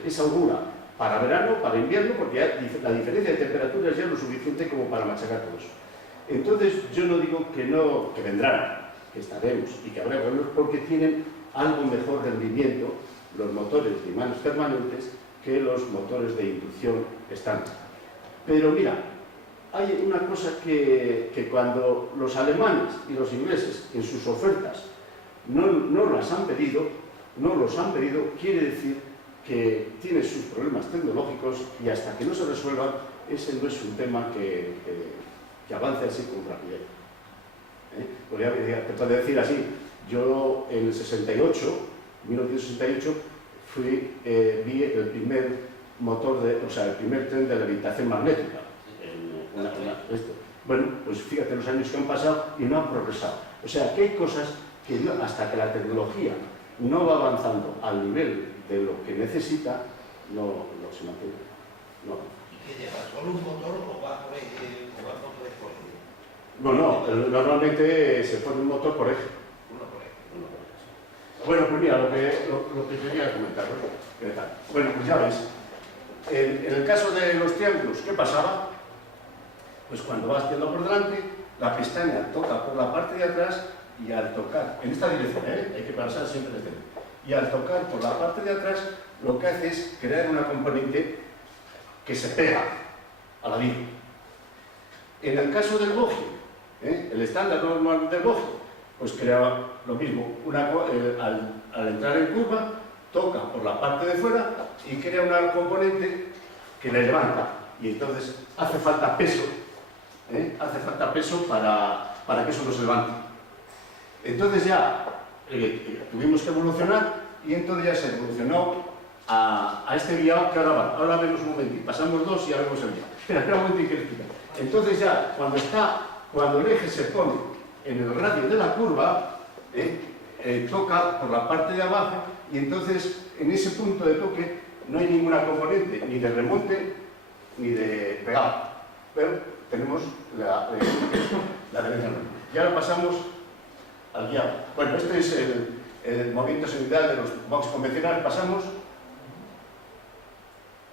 esa holgura para verano, para invierno, porque la diferencia de temperaturas ya es lo suficiente como para machacar todo eso. Entonces yo no digo que vendrán, que estaremos y que habrá problemas, porque tienen algo mejor rendimiento los motores de imanes permanentes que los motores de inducción estándar. Pero mira, hay una cosa que cuando los alemanes y los ingleses en sus ofertas no las han pedido, no los han pedido, quiere decir que tiene sus problemas tecnológicos y hasta que no se resuelvan, ese no es un tema que avance así con rapidez. Te puedo decir así, yo en el 1968, vi el primer motor, el primer tren de levitación magnética. Bueno, pues fíjate los años que han pasado y no han progresado. O sea, que hay cosas que hasta que la tecnología no va avanzando al nivel de lo que necesita, no se mantiene. No. ¿Y qué lleva? ¿Solo un motor o va por eje? No, normalmente se pone un motor por eje. Bueno, pues mira, lo que quería comentar, ¿no? ¿Qué tal? Bueno, pues ya ves, en el caso de los triángulos, ¿qué pasaba? Pues cuando vas yendo por delante, la pestaña toca por la parte de atrás y al tocar, en esta dirección, hay que pasar siempre desde ahí, y al tocar por la parte de atrás, lo que hace es crear una componente que se pega a la vía. En el caso del bogie, el estándar normal del bogie, pues crea lo mismo, al entrar en curva, toca por la parte de fuera y crea una componente que le levanta, y entonces hace falta peso, para que eso no se levante. Entonces ya tuvimos que evolucionar y entonces ya se evolucionó a este guiado que ahora vemos un momentito, pasamos dos y ya vemos el guiado. Espera un momentito, quiero explicar. Entonces ya cuando el eje se pone en el radio de la curva, toca por la parte de abajo y entonces en ese punto de toque no hay ninguna componente ni de remonte ni de pegado, pero tenemos la derecha. Y ahora pasamos al guiado. Bueno, este es el movimiento sinusoidal de los box convencionales. Pasamos.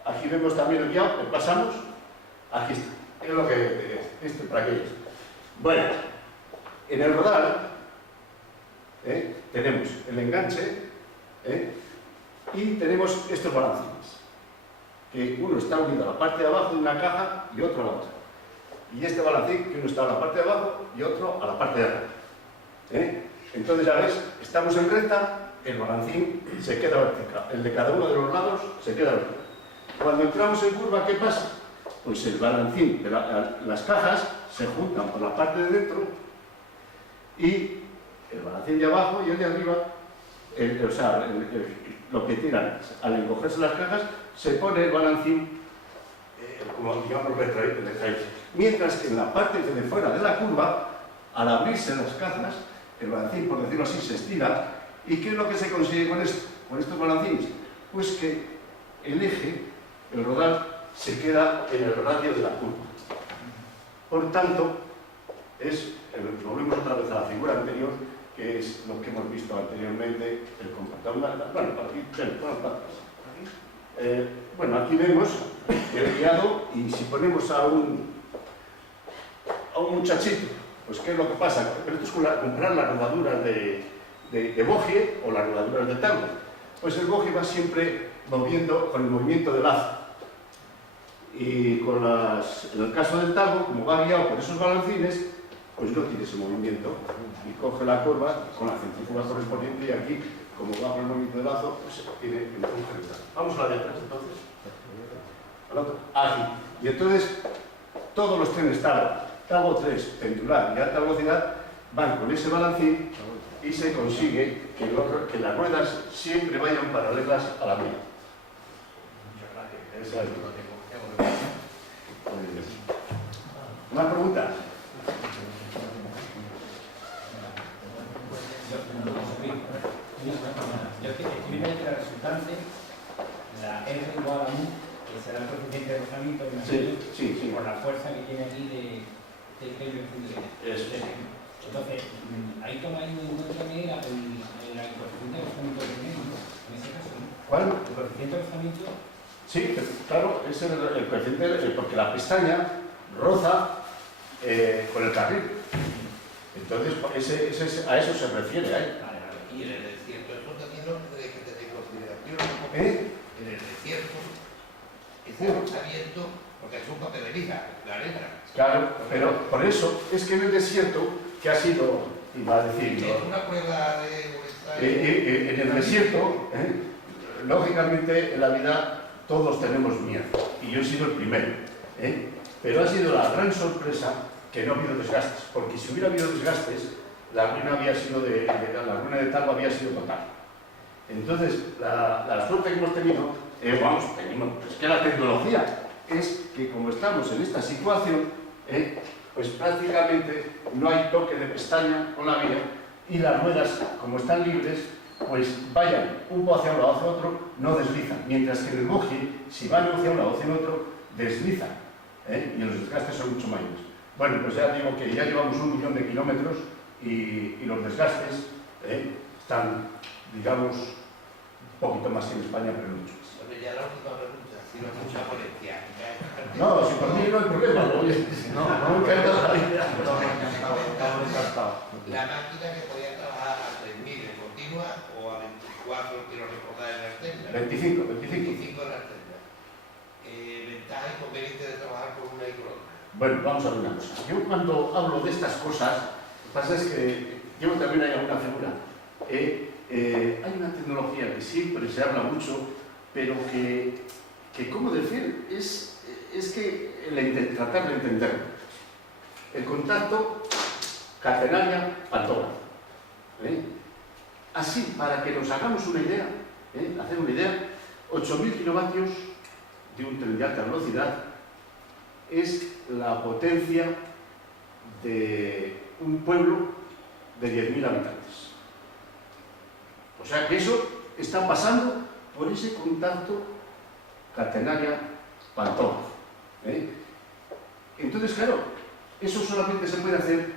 Aquí vemos también el guiado. Pasamos. Aquí está. Es lo que esto para aquellos. Bueno, en el rodal tenemos el enganche y tenemos estos balancines, que uno está unido a la parte de abajo de una caja y otro a la otra. Y este balancín, que uno está a la parte de abajo y otro a la parte de arriba. Entonces ya ves, estamos en recta, el balancín se queda vertical, el de cada uno de los lados se queda vertical. Cuando entramos en curva, ¿qué pasa? Pues el balancín de las cajas se juntan por la parte de dentro y el balancín de abajo y el de arriba, lo que tiran al encogerse las cajas, se pone el balancín como digamos retraído. Mientras que en la parte de fuera de la curva, al abrirse las cajas, el balancín, por decirlo así, se estira. ¿Y qué es lo que se consigue con esto? Con estos balancines? Pues que el eje, el rodal, se queda en el radio de la curva. Por tanto, volvemos otra vez a la figura anterior, que es lo que hemos visto anteriormente, el compactador. Bueno, aquí vemos el guiado, y si ponemos a un muchachito, pues ¿qué es lo que pasa? Pero esto es comprar las rodaduras de bogie o las rodaduras de tango. Pues el bogie va siempre moviendo con el movimiento del lazo. Y en el caso del tango, como va guiado por esos balancines, pues no tiene ese movimiento. Y coge la curva con la centrífuga correspondiente y aquí, como va por el movimiento del lazo, pues tiene el punto de tal. Vamos a la de atrás, entonces. Al otro. Aquí. Y entonces, todos los trenes Talgo 3, pendular y alta velocidad, van con ese balancín y se consigue que las ruedas siempre vayan paralelas a la vía. Muchas gracias. ¿Más preguntas? Yo estoy viendo que la resultante, la R igual a U, que será el coeficiente de rozamiento, Sí. por la fuerza que tiene aquí de Entonces, ahí tomáis en cuenta medida el coeficiente de rozamiento que tenemos, en ese caso, ¿no? ¿Cuál? El coeficiente de rozamiento. Sí, claro, es el coeficiente, porque la pestaña roza con el carril. Entonces, a eso se refiere ahí. Y en el desierto, eso también lo tendréis que tener en consideración. ¿Eh? En el desierto, ese rozamiento porque es un bote de vida, la arena. Claro, pero por eso es que en el desierto, que ha sido, iba a decir, Es una prueba de... en el desierto, lógicamente en la vida todos tenemos miedo, y yo he sido el primero, pero ha sido la gran sorpresa que no ha habido desgastes, porque si hubiera habido desgastes, la ruina había sido la ruina de Talgo había sido total. Entonces, la suerte que hemos tenido, es que la tecnología es que como estamos en esta situación, pues prácticamente no hay toque de pestaña con la vía y las ruedas, como están libres, pues vayan un poco hacia un lado o hacia otro, no deslizan. Mientras que en el bogie, si van hacia un lado o hacia otro, deslizan. Y los desgastes son mucho mayores. Bueno, pues ya digo que ya llevamos 1 millón de kilómetros y los desgastes están, digamos, un poquito más que en España, pero mucho más. Bueno, ya la última pregunta, si no es mucha molestia. No, si por mí no hay problema, oye, no me encanta la idea. La máquina que podía trabajar a 3.000 en continua o a 24, quiero recordar, en la externa. 25 en la externa. Ventaja y conveniente de trabajar con una y con otra. Bueno, vamos a ver una cosa. Yo cuando hablo de estas cosas, lo que pasa es que yo también hay alguna figura. Hay una tecnología que siempre se habla mucho, pero que ¿cómo decir? Es que tratar de entenderlo. El contacto catenaria pantógrafo. Así, para que nos hagamos una idea, hacer una idea, 8.000 kilovatios de un tren de alta velocidad es la potencia de un pueblo de 10.000 habitantes. O sea que eso está pasando por ese contacto catenaria pantógrafo. Entonces, claro, eso solamente se puede hacer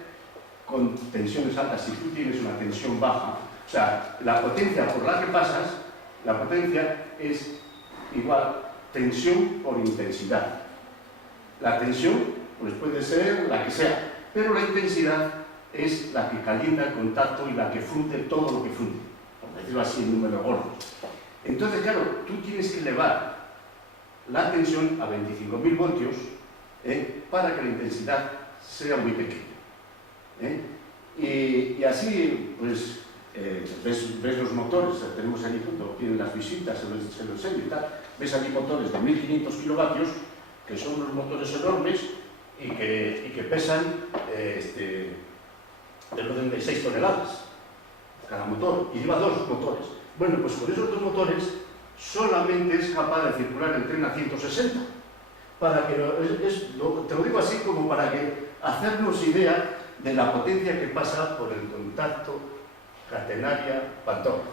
con tensiones altas. Si tú tienes una tensión baja, o sea, la potencia por la que pasas, la potencia es igual tensión por intensidad. La tensión, pues puede ser la que sea, pero la intensidad es la que calienta el contacto y la que funde todo lo que funde, por decirlo así en números gordos. Entonces, claro, tú tienes que elevar la tensión a 25.000 voltios para que la intensidad sea muy pequeña. Y así, pues, ves los motores, tenemos allí cuando tienen las visitas, se los enseño y tal, ves allí motores de 1.500 kilovatios, que son unos motores enormes y que pesan del orden de 6 toneladas cada motor, y lleva 2 motores. Bueno, pues con esos 2 motores solamente es capaz de circular el tren a 160. Para que te lo digo así como para que hacernos idea de la potencia que pasa por el contacto catenaria pantógrafo.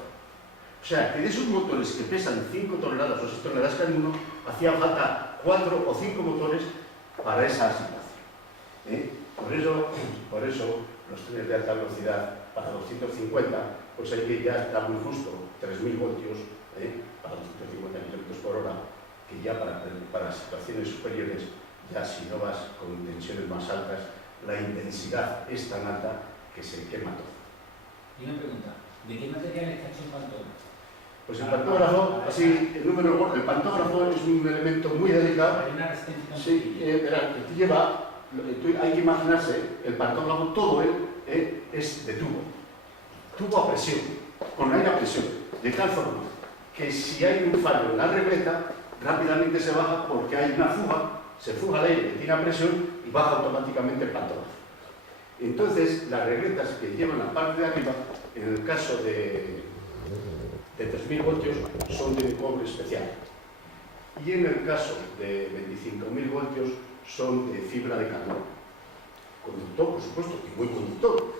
O sea, que de esos motores que pesan 5 toneladas o 6 toneladas cada uno, hacía falta 4 o 5 motores para esa situación. Por eso los trenes de alta velocidad para 250, pues hay que ya está muy justo 3.000 voltios para 250 km por hora, que ya para situaciones superiores, ya si no vas con tensiones más altas, la intensidad es tan alta que se quema todo. Y una pregunta, ¿de qué material está hecho el pantógrafo? Pues el pantógrafo, así, el número gordo, el pantógrafo es un elemento muy delicado. Hay una resistencia. Sí, verá, que lleva, hay que imaginarse, el pantógrafo todo él es de tubo a presión, con aire a presión, de tal forma que si hay un fallo en la regleta, rápidamente se baja porque hay una fuga, se fuga el aire que tiene a presión y baja automáticamente el pantógrafo. Entonces, las regletas que llevan la parte de arriba, en el caso de 3.000 voltios, son de un cobre especial. Y en el caso de 25.000 voltios, son de fibra de carbono. Conductor, por supuesto, y muy conductor.